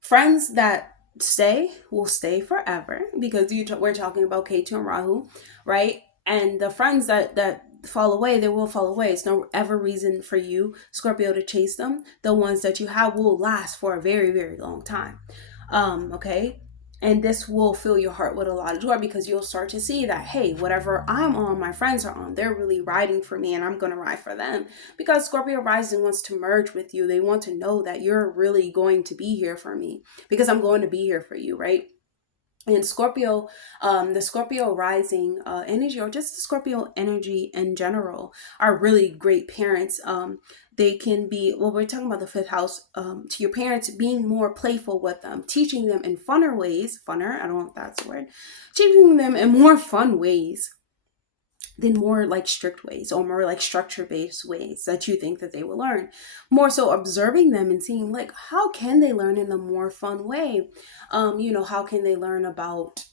friends that stay will stay forever, because we're talking about Ketu and Rahu, right? And the friends that fall away, they will fall away. It's no ever reason for you, Scorpio, to chase them. The ones that you have will last for a very, very long time. Okay. And this will fill your heart with a lot of joy, because you'll start to see that, hey, whatever I'm on, my friends are on. They're really riding for me, and I'm going to ride for them. Because Scorpio rising wants to merge with you. They want to know that you're really going to be here for me, because I'm going to be here for you, right? And Scorpio, the Scorpio rising energy, or just the Scorpio energy in general, are really great parents. They can be, we're talking about the fifth house, to your parents, being more playful with them, teaching them in funner ways, I don't know if that's the word, teaching them in more fun ways than more like strict ways, or more like structure-based ways that you think that they will learn. More so observing them and seeing, like, how can they learn in a more fun way? How can they learn about,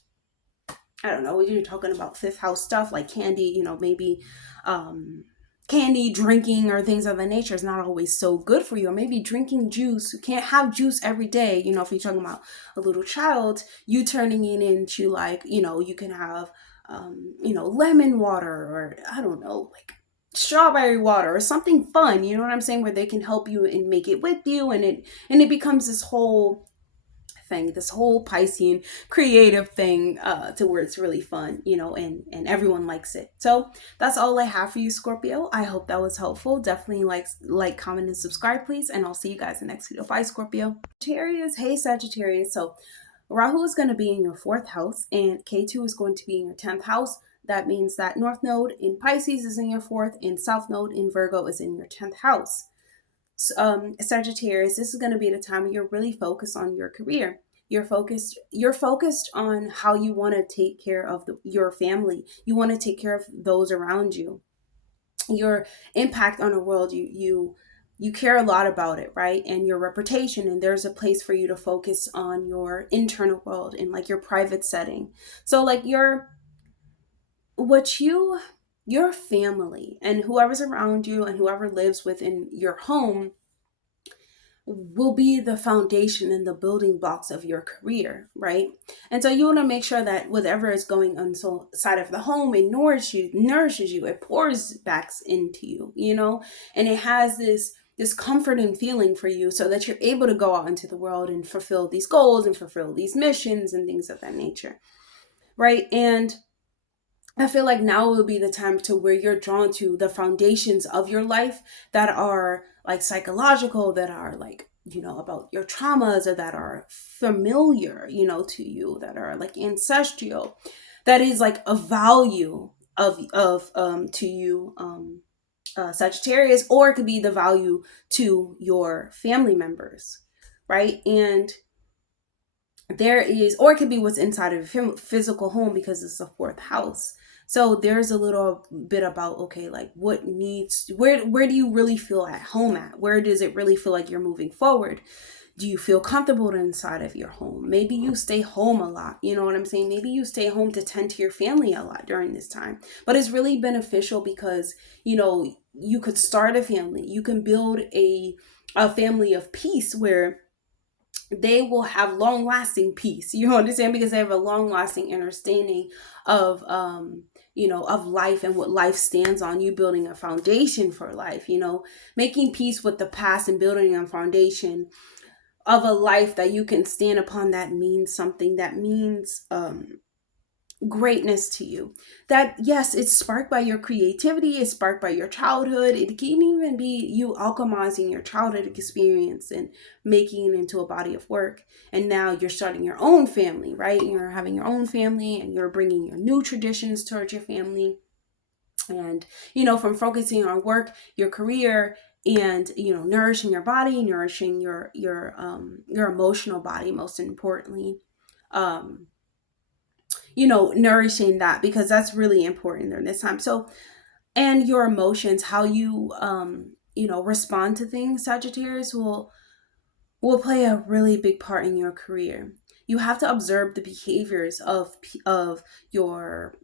I don't know, you're talking about fifth house stuff like candy, maybe candy, drinking, or things of that nature is not always so good for you. Or maybe drinking juice. You can't have juice every day. If you're talking about a little child, you turning it into you can have lemon water, or I don't know, like strawberry water or something fun, you know what I'm saying, where they can help you and make it with you, and it becomes this whole thing, this whole Piscean creative thing, to where it's really fun, and everyone likes it. So that's all I have for you, Scorpio. I hope that was helpful. Definitely like, comment, and subscribe, please. And I'll see you guys in the next video. Bye, Scorpio. Sagittarius, hey Sagittarius. So Rahu is going to be in your 4th house, and K2 is going to be in your 10th house. That means that North Node in Pisces is in your 4th, and South Node in Virgo is in your 10th house. Sagittarius, this is going to be the time where you're really focused on your career. You're focused on how you want to take care of your family. You want to take care of those around you. Your impact on the world, you care a lot about it, right? And your reputation, and there's a place for you to focus on your internal world and like your private setting. So like your family and whoever's around you and whoever lives within your home will be the foundation and the building blocks of your career, right? And so you want to make sure that whatever is going on inside of the home, it nourishes you, it pours back into you, and it has this comforting feeling for you, so that you're able to go out into the world and fulfill these goals and fulfill these missions and things of that nature, right? And I feel like now will be the time to where you're drawn to the foundations of your life that are like psychological, that are like, about your traumas, or that are familiar, to you, that are like ancestral, that is like a value to you, Sagittarius, or it could be the value to your family members, right? And or it could be what's inside of your physical home, because it's the 4th house. So there's a little bit about, okay, like where do you really feel at home at? Where does it really feel like you're moving forward? Do you feel comfortable inside of your home? Maybe you stay home a lot. You know what I'm saying? Maybe you stay home to tend to your family a lot during this time. But it's really beneficial because, you could start a family. You can build a family of peace where they will have long-lasting peace. You understand? Because they have a long-lasting understanding of of life and what life stands on. You building a foundation for life, making peace with the past and building a foundation of a life that you can stand upon, that means something, that means greatness to you. That, yes, it's sparked by your creativity, it's sparked by your childhood. It can even be you alchemizing your childhood experience and making it into a body of work. And now you're starting your own family, right? You're having your own family, and you're bringing your new traditions towards your family. And from focusing on work, your career, and nourishing your body, nourishing your emotional body, most importantly, nourishing that, because that's really important during this time. So, and your emotions, how you respond to things, Sagittarius, will play a really big part in your career. You have to observe the behaviors of your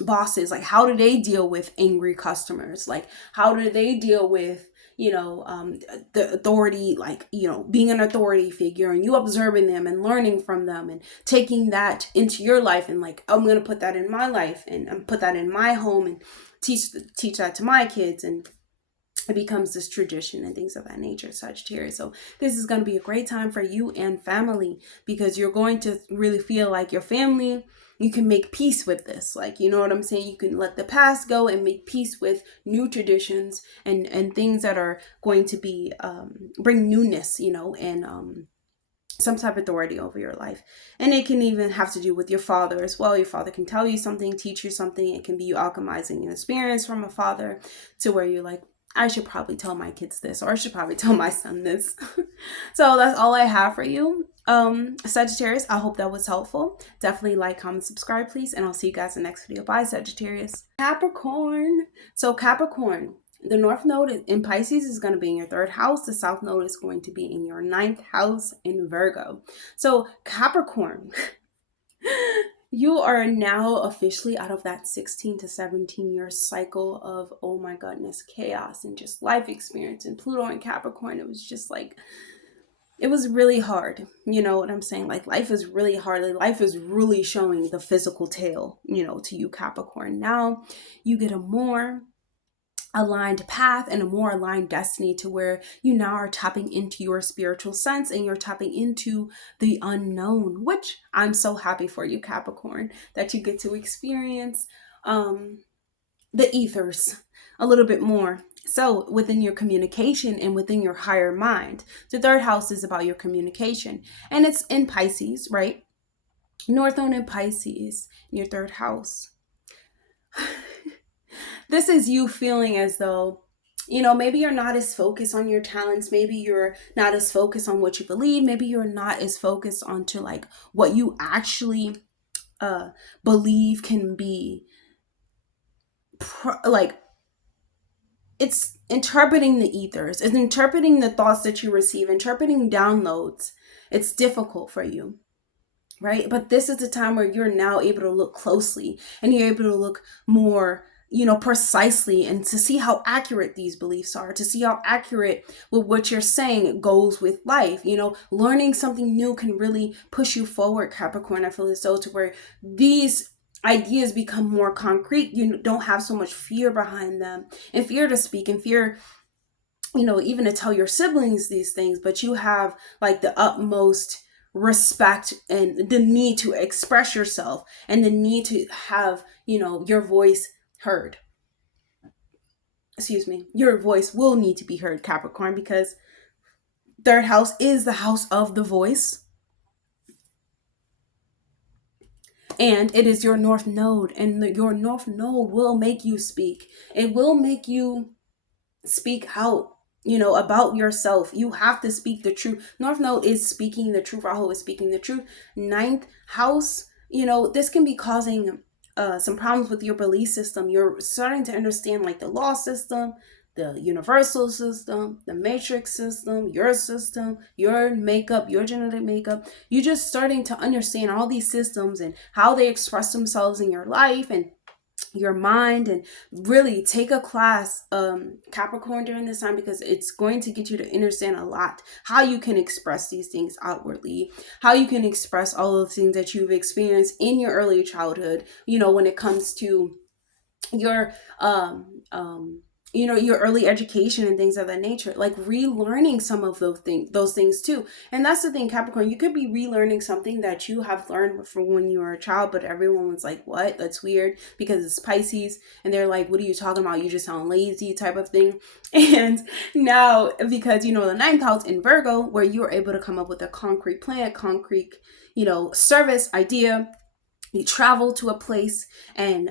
bosses. Like, how do they deal with angry customers? Like, how do they deal with the authority, like, being an authority figure, and you observing them and learning from them and taking that into your life, and like, I'm going to put that in my life and put that in my home and teach that to my kids, and it becomes this tradition and things of that nature, Sagittarius. So this is going to be a great time for you and family, because you're going to really feel like your family, you can make peace with this. Like, you know what I'm saying? You can let the past go and make peace with new traditions and things that are going to be, bring newness, and some type of authority over your life. And it can even have to do with your father as well. Your father can tell you something, teach you something. It can be you alchemizing an experience from a father to where you're like, I should probably tell my kids this, or I should probably tell my son this. So that's all I have for you, Sagittarius. I hope that was helpful. Definitely like, comment, subscribe, please, and I'll see you guys in the next video. Bye, Sagittarius. Capricorn. So Capricorn, the North Node in Pisces is going to be in your 3rd house. The South Node is going to be in your 9th house in Virgo. So Capricorn, you are now officially out of that 16 to 17 year cycle of, oh my goodness, chaos and just life experience. And Pluto and Capricorn, it was just like, it was really hard. You know what I'm saying? Like, life is really hard. Like, life is really showing the physical tail, to you, Capricorn. Now you get a more aligned path and a more aligned destiny, to where you now are tapping into your spiritual sense and you're tapping into the unknown, which I'm so happy for you, Capricorn, that you get to experience the ethers a little bit more. So within your communication and within your higher mind, the third house is about your communication, and it's in Pisces, right? North Node in Pisces in your third house. This is you feeling as though, maybe you're not as focused on your talents. Maybe you're not as focused on what you believe. Maybe you're not as focused onto like what you actually believe can be like, it's interpreting the ethers, it's interpreting the thoughts that you receive, interpreting downloads. It's difficult for you, right? But this is the time where you're now able to look closely and you're able to look more, precisely, and to see how accurate these beliefs are, to see how accurate with what you're saying goes with life. Learning something new can really push you forward, Capricorn. I feel as though, to where these ideas become more concrete. You don't have so much fear behind them, and fear to speak, and fear, even to tell your siblings these things, but you have like the utmost respect and the need to express yourself and the need to have, your voice heard. Excuse me. Your voice will need to be heard, Capricorn, because third house is the house of the voice. And it is your North Node, and your North Node will make you speak. It will make you speak out, about yourself. You have to speak the truth. North Node is speaking the truth. Rahu is speaking the truth. Ninth house, this can be causing some problems with your belief system. You're starting to understand like the law system, the universal system, the matrix system, your makeup, your genetic makeup. You're just starting to understand all these systems and how they express themselves in your life and your mind, and really take a class, Capricorn, during this time, because it's going to get you to understand a lot how you can express these things outwardly, how you can express all of the things that you've experienced in your early childhood, when it comes to your your early education and things of that nature, like relearning some of those things too. And that's the thing, Capricorn, you could be relearning something that you have learned from when you were a child, but everyone was like, what, that's weird, because it's Pisces, and they're like, what are you talking about, you just sound lazy, type of thing. And now, because the ninth house in Virgo, where you're able to come up with a concrete plan, concrete service idea, you travel to a place, and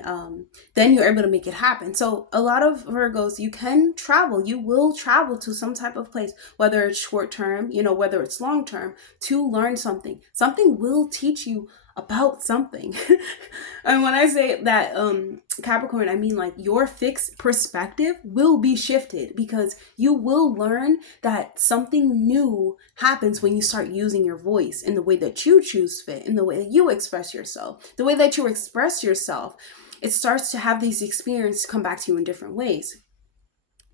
then you're able to make it happen. So a lot of Virgos, you can travel, you will travel to some type of place, whether it's short term, whether it's long term, to learn something. Something will teach you about something. And when I say that, Capricorn, I mean like your fixed perspective will be shifted, because you will learn that something new happens when you start using your voice in the way that you choose fit, in the way that you express yourself, the way that you express yourself. It starts to have these experiences come back to you in different ways.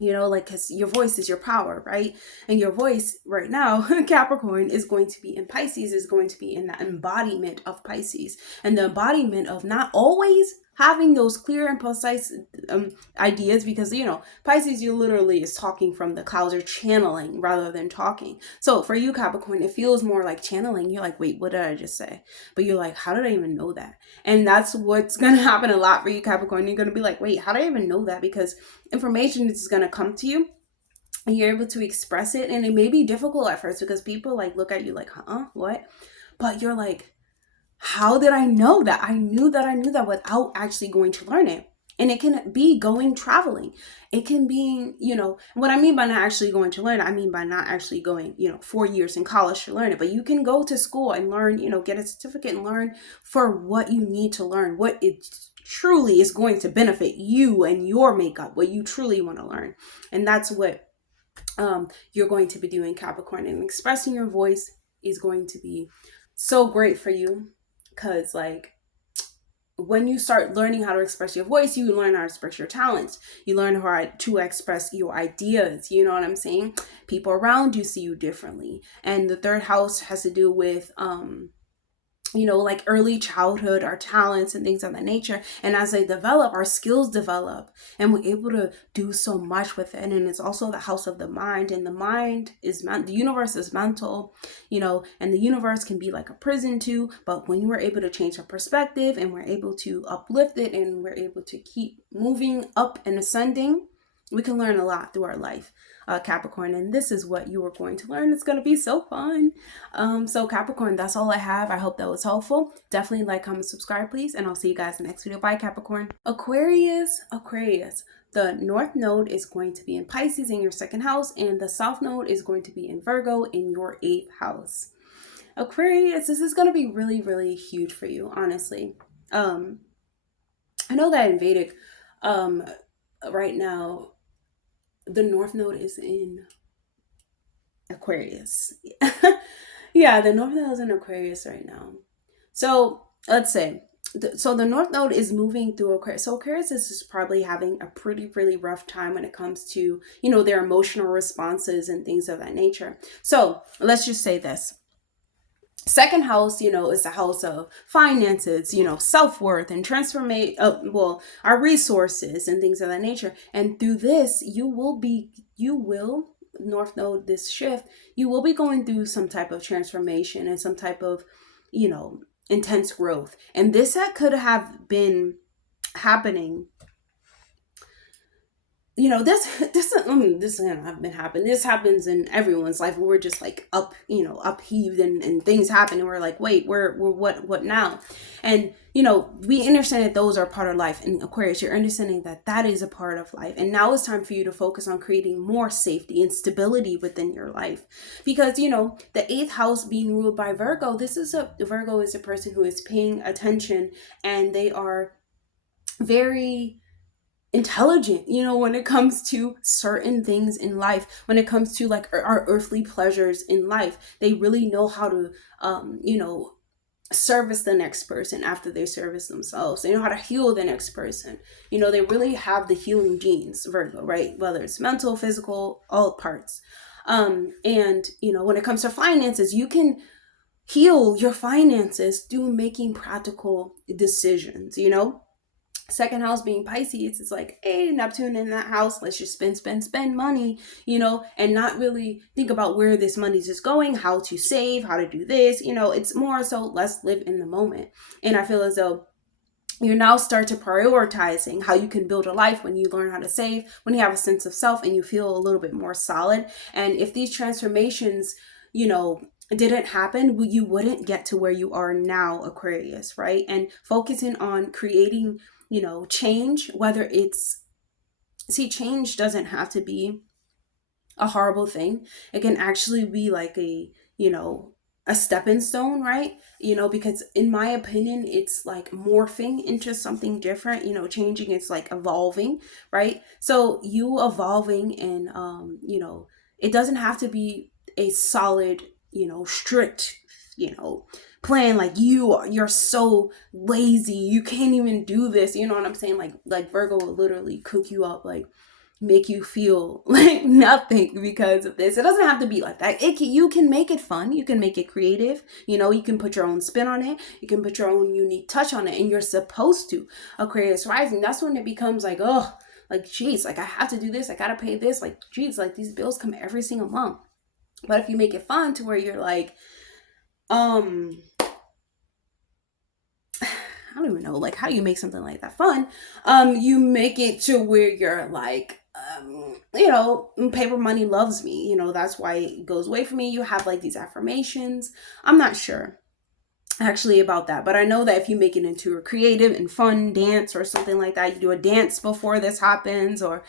Because your voice is your power, right? And your voice right now, Capricorn, is going to be in Pisces, is going to be in the embodiment of Pisces, and the embodiment of not always having those clear and precise ideas, because Pisces, you literally is talking from the clouds, or channeling rather than talking. So for you, Capricorn, it feels more like channeling. You're like, wait, what did I just say? But you're like, how did I even know that? And that's what's going to happen a lot for you, Capricorn. You're going to be like, wait, how did I even know that? Because information is going to come to you, and you're able to express it, and it may be difficult at first, because people like look at you like, what? But you're like, how did I know that? I knew that without actually going to learn it. And it can be traveling. It can be, what I mean by not actually going to learn, I mean by not actually going, 4 years in college to learn it. But you can go to school and learn, get a certificate and learn for what you need to learn, what it truly is going to benefit you and your makeup, what you truly want to learn. And that's what you're going to be doing, Capricorn. And expressing your voice is going to be so great for you. Because when you start learning how to express your voice, you learn how to express your talents. You learn how to express your ideas. You know what I'm saying? People around you see you differently. And the third house has to do with like early childhood, our talents and things of that nature. And as they develop, our skills develop and we're able to do so much with it. And it's also the house of the mind. And the mind is the universe is mental, and the universe can be like a prison too. But when we're able to change our perspective and we're able to uplift it and we're able to keep moving up and ascending, we can learn a lot through our life, Capricorn. And this is what you are going to learn. It's going to be so fun. So Capricorn, that's all I have. I hope that was helpful. Definitely like, comment, subscribe, please. And I'll see you guys in the next video. Bye, Capricorn. Aquarius. The North Node is going to be in Pisces in your 2nd house. And the South Node is going to be in Virgo in your 8th house. Aquarius, this is going to be really, really huge for you, honestly. I know that in Vedic, right now, the North Node is in Aquarius. Yeah, the North Node is in Aquarius right now. So let's say, the North Node is moving through Aquarius. So Aquarius is probably having a pretty, really rough time when it comes to, their emotional responses and things of that nature. So let's just say this. 2nd house, is the house of finances, self-worth and transformation, our resources and things of that nature. And through this, you will, North Node, this shift, you will be going through some type of transformation and some type of, intense growth. And this could have been happening. This have been happening. This happens in everyone's life. We're just like upheaved and things happen and we're like, wait, we're what now? And we understand that those are part of life. And Aquarius, you're understanding that is a part of life. And now it's time for you to focus on creating more safety and stability within your life. Because the 8th house being ruled by Virgo, Virgo is a person who is paying attention and they are very intelligent, when it comes to certain things in life, when it comes to like our earthly pleasures in life. They really know how to service the next person after they service themselves. They know how to heal the next person. They really have the healing genes, Virgo, right? Whether it's mental, physical, all parts. And when it comes to finances, you can heal your finances through making practical decisions. 2nd house being Pisces, it's like, hey, Neptune in that house, let's just spend money, and not really think about where this money is going, how to save, how to do this. It's more so let's live in the moment. And I feel as though you now start to prioritizing how you can build a life when you learn how to save, when you have a sense of self and you feel a little bit more solid. And if these transformations, didn't happen, you wouldn't get to where you are now, Aquarius, right? And focusing on creating change, whether change doesn't have to be a horrible thing. It can actually be like a stepping stone, right? Because in my opinion, it's like morphing into something different, changing, it's like evolving, right? So you evolving and, it doesn't have to be a solid, strict, plan. Like you're so lazy, you can't even do this, you know what I'm saying? Like Virgo will literally cook you up, like make you feel like nothing because of this. It doesn't have to be like that. You can make it fun, you can make it creative, you can put your own spin on it, you can put your own unique touch on it, and you're supposed to. Aquarius rising, that's when it becomes like, oh, like geez, like I have to do this, I gotta pay this, like geez, like these bills come every single month. But if you make it fun to where you're like, I don't even know, like, how do you make something like that fun? You make it to where you're like, paper money loves me, that's why it goes away from me. You have like these affirmations. I'm not sure actually about that, but I know that if you make it into a creative and fun dance or something like that, you do a dance before this happens or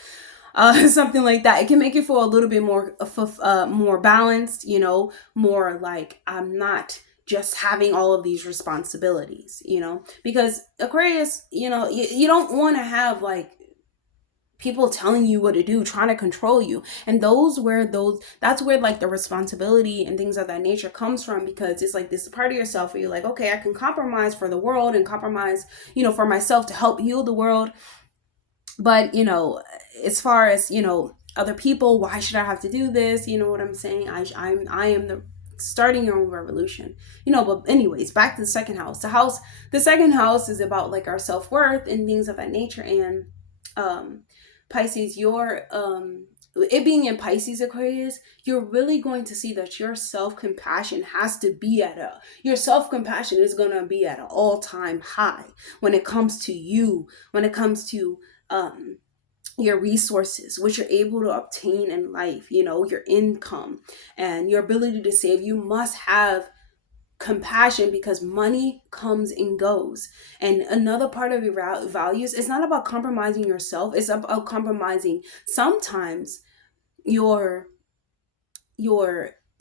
something like that, it can make you feel a little bit more balanced, more like I'm not just having all of these responsibilities, because Aquarius, you don't want to have like people telling you what to do, trying to control you. And that's where like the responsibility and things of that nature comes from, because it's like this part of yourself where you're like, okay, I can compromise for the world and compromise, for myself to help heal the world. But, as far as, other people, why should I have to do this? You know what I'm saying? I am the starting your own revolution, but anyways, back to the second house. The second house is about like our self-worth and things of that nature. And Pisces, it being in Pisces, Aquarius, you're really going to see that your self-compassion has to be your self-compassion is going to be at an all-time high when it comes to you, when it comes to your resources, which you're able to obtain in life, your income and your ability to save. You must have compassion, because money comes and goes. And another part of your values is not about compromising yourself. It's about compromising sometimes your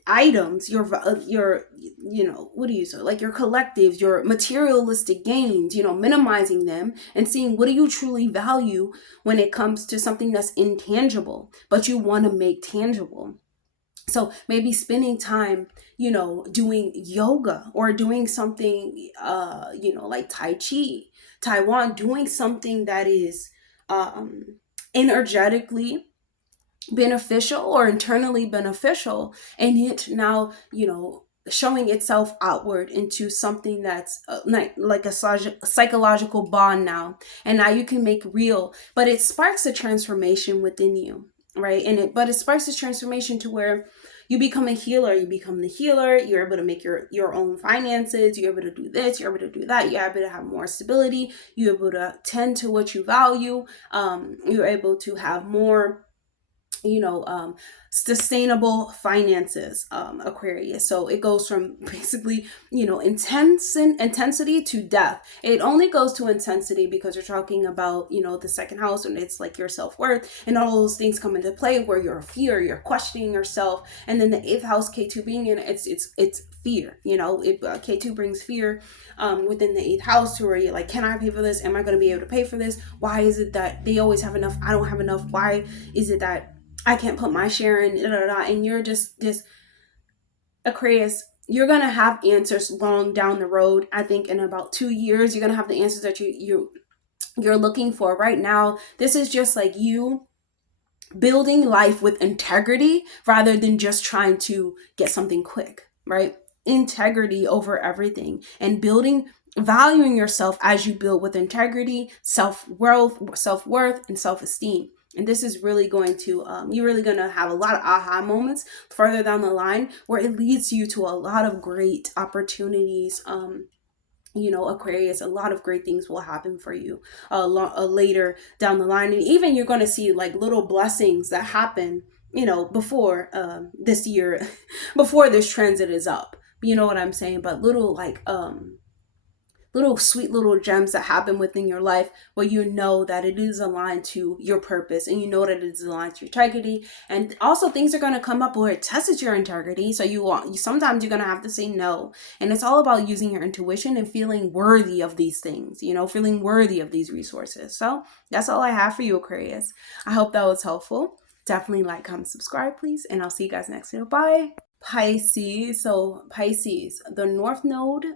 items, your what do you say, like your collectives, your materialistic gains, minimizing them and seeing what do you truly value when it comes to something that's intangible but you want to make tangible. So maybe spending time, doing yoga or doing something, like Tai Chi, Taiwan, doing something that is energetically beneficial or internally beneficial, and it now, showing itself outward into something that's like a psychological bond now. And now you can make real, but it sparks a transformation within you, right? But it sparks this transformation to where you become a healer. You become the healer. You're able to make your own finances. You're able to do this. You're able to do that. You're able to have more stability. You're able to tend to what you value. You're able to have more, sustainable finances, Aquarius. So it goes from basically, intensity to death. It only goes to intensity because you're talking about, the second house, and it's like your self-worth and all those things come into play where you're you're questioning yourself. And then the eighth house, K2 being in it's fear. K2 brings fear within the eighth house, to where you're like, can I pay for this? Am I going to be able to pay for this? Why is it that they always have enough? I don't have enough. Why is it that I can't put my share in, and you're just this, Aquarius, you're going to have answers long down the road. I think in about 2 years, you're going to have the answers that you're looking for. Right now, this is just like you building life with integrity rather than just trying to get something quick, right? Integrity over everything, and valuing yourself as you build with integrity, self-worth, and self-esteem. And this is really going to, you're really going to have a lot of aha moments further down the line, where it leads you to a lot of great opportunities. Aquarius, a lot of great things will happen for you later down the line. And even you're going to see like little blessings that happen, before this year, before this transit is up. You know what I'm saying? But little like, little sweet little gems that happen within your life, where you know that it is aligned to your purpose, and you know that it is aligned to your integrity. And also things are going to come up where it tests your integrity. So sometimes you're going to have to say no. And it's all about using your intuition and feeling worthy of these things, feeling worthy of these resources. So that's all I have for you, Aquarius. I hope that was helpful. Definitely like, comment, subscribe, please. And I'll see you guys next video. Bye. Pisces. So Pisces, the North Node,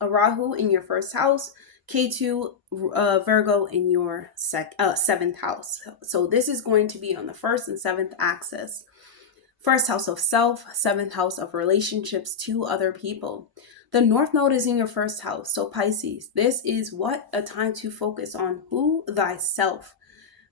Rahu in your first house, K2 Virgo in your seventh house. So this is going to be on the first and seventh axis. First house of self, seventh house of relationships to other people. The North Node is in your first house. So Pisces, this is a time to focus on who thyself.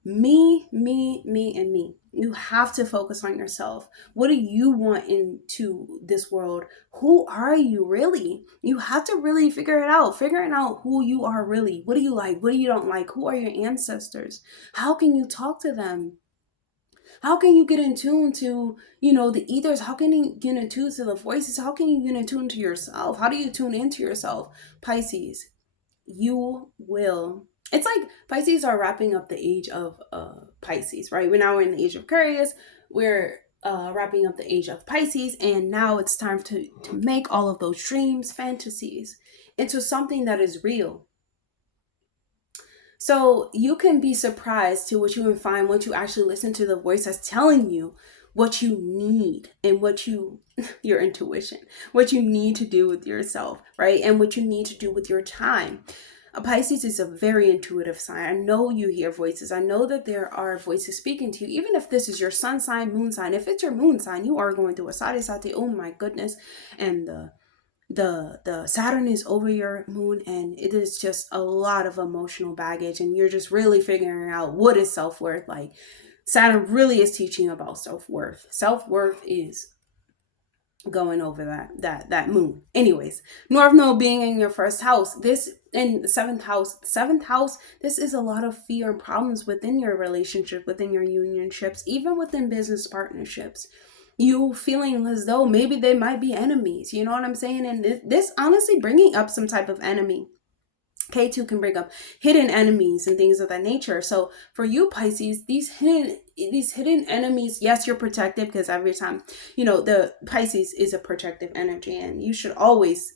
Me, and me. You have to focus on yourself. What do you want into this world? Who are you really? You have to really figuring out who you are really. What do you like? What do you don't like? Who are your ancestors? How can you talk to them? How can you get in tune to, the ethers? How can you get in tune to the voices? How can you get in tune to yourself? How do you tune into yourself? Pisces, you will. It's like Pisces are wrapping up the age of Pisces, right? We're in the age of Aquarius. We're wrapping up the age of Pisces. And now it's time to make all of those dreams, fantasies into something that is real. So you can be surprised to what you will find once you actually listen to the voice that's telling you what you need and your intuition, what you need to do with yourself, right? And what you need to do with your time. A Pisces is a very intuitive sign. I know you hear voices. I know that there are voices speaking to you. Even if this is your sun sign, moon sign. If it's your moon sign, you are going through a sadisati. Oh my goodness. And the Saturn is over your moon, and it is just a lot of emotional baggage, and you're just really figuring out what is self-worth. Like, Saturn really is teaching about self-worth. Self-worth is going over that moon. Anyways, North Node being in your first house, this in the seventh house, this is a lot of fear and problems within your relationship, within your unionships, even within business partnerships. You feeling as though maybe they might be enemies, you know what I'm saying? And this honestly bringing up some type of enemy. K2 can bring up hidden enemies and things of that nature. So for you, Pisces, these hidden enemies, yes, you're protected, because every time, the Pisces is a protective energy, and you should always,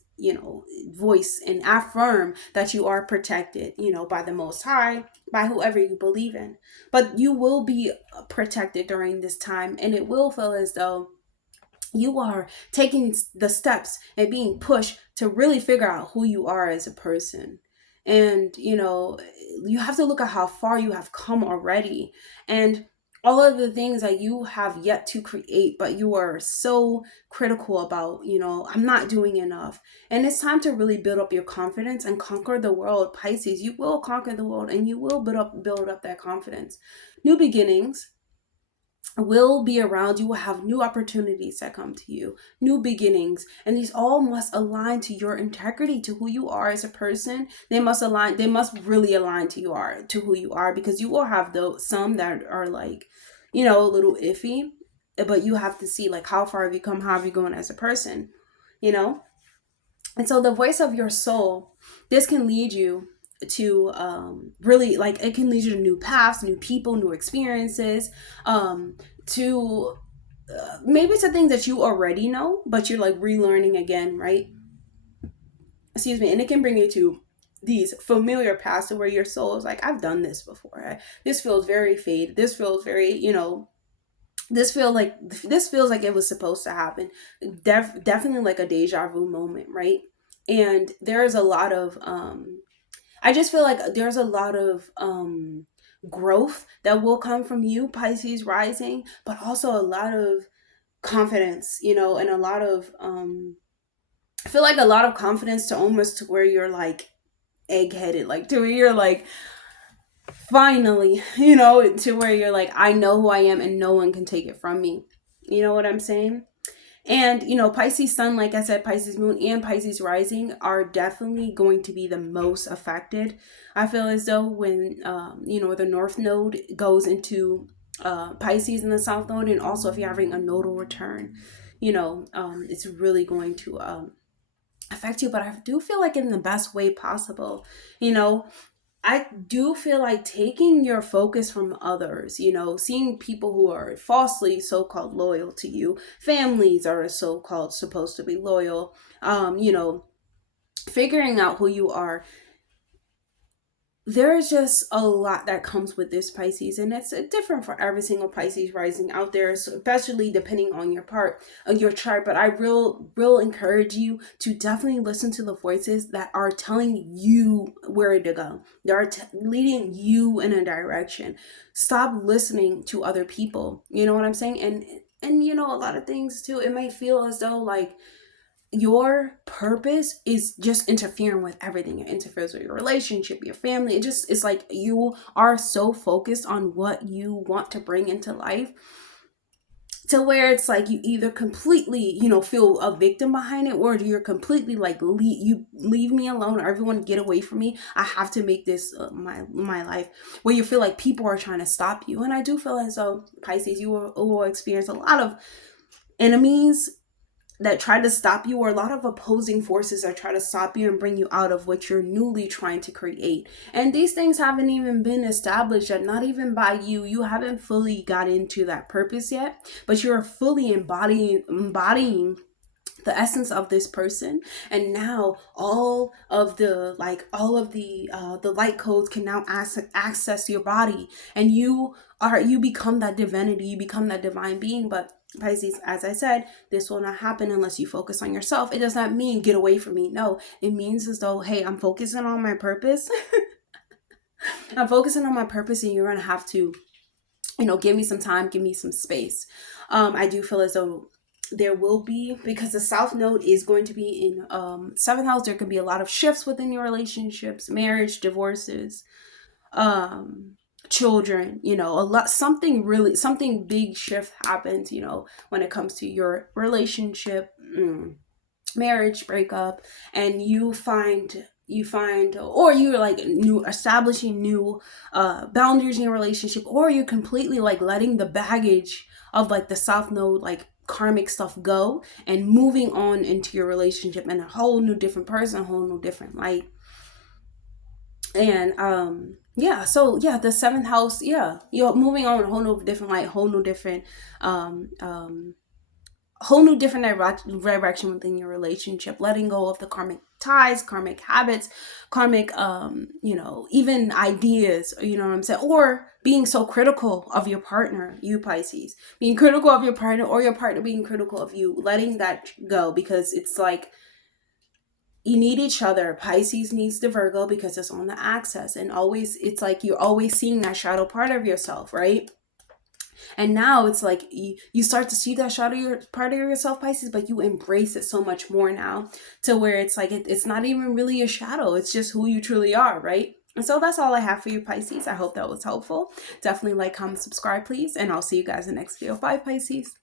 voice and affirm that you are protected, by the Most High, by whoever you believe in. But you will be protected during this time, and it will feel as though you are taking the steps and being pushed to really figure out who you are as a person. And, you have to look at how far you have come already, and all of the things that you have yet to create, but you are so critical about, I'm not doing enough. And it's time to really build up your confidence and conquer the world, Pisces. You will conquer the world, and you will build up that confidence. New beginnings will be around. You will have new opportunities that come to you, new beginnings, and these all must align to your integrity, to who you are as a person. They must really align to who you are, because you will have some that are like, a little iffy, but you have to see like how far have you come, how have you gone as a person, and so the voice of your soul, this can lead you to really, like, it can lead you to new paths, new people, new experiences, to maybe to things that you already know, but you're like relearning again, right? Excuse me. And it can bring you to these familiar paths where your soul is like, I've done this before. This feels very fade. This feels very, this feels like it was supposed to happen. Definitely like a deja vu moment, right? And there's a lot of I just feel like there's a lot of growth that will come from you, Pisces rising, but also a lot of confidence, and a lot of I feel like a lot of confidence to almost to where you're like egg-headed, like to where you're like finally, to where you're like, I know who I am and no one can take it from me. You know what I'm saying? And, Pisces sun, like I said, Pisces moon and Pisces rising are definitely going to be the most affected. I feel as though when, the North Node goes into Pisces in the South Node, and also if you're having a nodal return, it's really going to affect you. But I do feel like in the best way possible, I do feel like taking your focus from others, seeing people who are falsely so-called loyal to you, families are so-called supposed to be loyal, figuring out who you are. There's just a lot that comes with this, Pisces, and it's different for every single Pisces rising out there, so especially depending on your chart. But I will encourage you to definitely listen to the voices that are telling you where to go. They are leading you in a direction. Stop listening to other people. You know what I'm saying? And a lot of things too, it may feel as though like your purpose is just interfering with everything. It interferes with your relationship, your family. It's like you are so focused on what you want to bring into life, to where it's like you either completely, feel a victim behind it, or you're completely like, leave me alone, or everyone get away from me. I have to make this my life, where you feel like people are trying to stop you. And I do feel as though, Pisces, you will experience a lot of enemies that try to stop you, or a lot of opposing forces that try to stop you and bring you out of what you're newly trying to create. And these things haven't even been established yet, not even by you. You haven't fully got into that purpose yet, but you're fully embodying the essence of this person. And now all of the light codes can now access your body, and you become that divinity, you become that divine being. But Pisces, as I said, this will not happen unless you focus on yourself. It does not mean get away from me. No, it means as though, hey, I'm focusing on my purpose. I'm focusing on my purpose, and you're going to have to, give me some time, give me some space. I do feel as though there will be, because the South Node is going to be in seventh house, there could be a lot of shifts within your relationships, marriage, divorces, children, something big shift happens, when it comes to your relationship, marriage breakup, and you find or you're like establishing new boundaries in your relationship, or you're completely like letting the baggage of like the South Node, like karmic stuff, go and moving on into your relationship and a whole new different person, a whole new different light. And the seventh house, you're moving on a whole new different light, whole new different direction within your relationship, letting go of the karmic ties, karmic habits, karmic even ideas, you know what I'm saying, or being so critical of your partner, you Pisces, being critical of your partner, or your partner being critical of you, letting that go, because it's like you need each other. Pisces needs the Virgo because it's on the axis, and always it's like you're always seeing that shadow part of yourself, right? And now it's like you start to see that shadow part of yourself, Pisces, but you embrace it so much more now, to where it's like it's not even really a shadow. It's just who you truly are, right? And so that's all I have for you, Pisces. I hope that was helpful. Definitely like, comment, subscribe, please. And I'll see you guys in the next video. Bye, Pisces.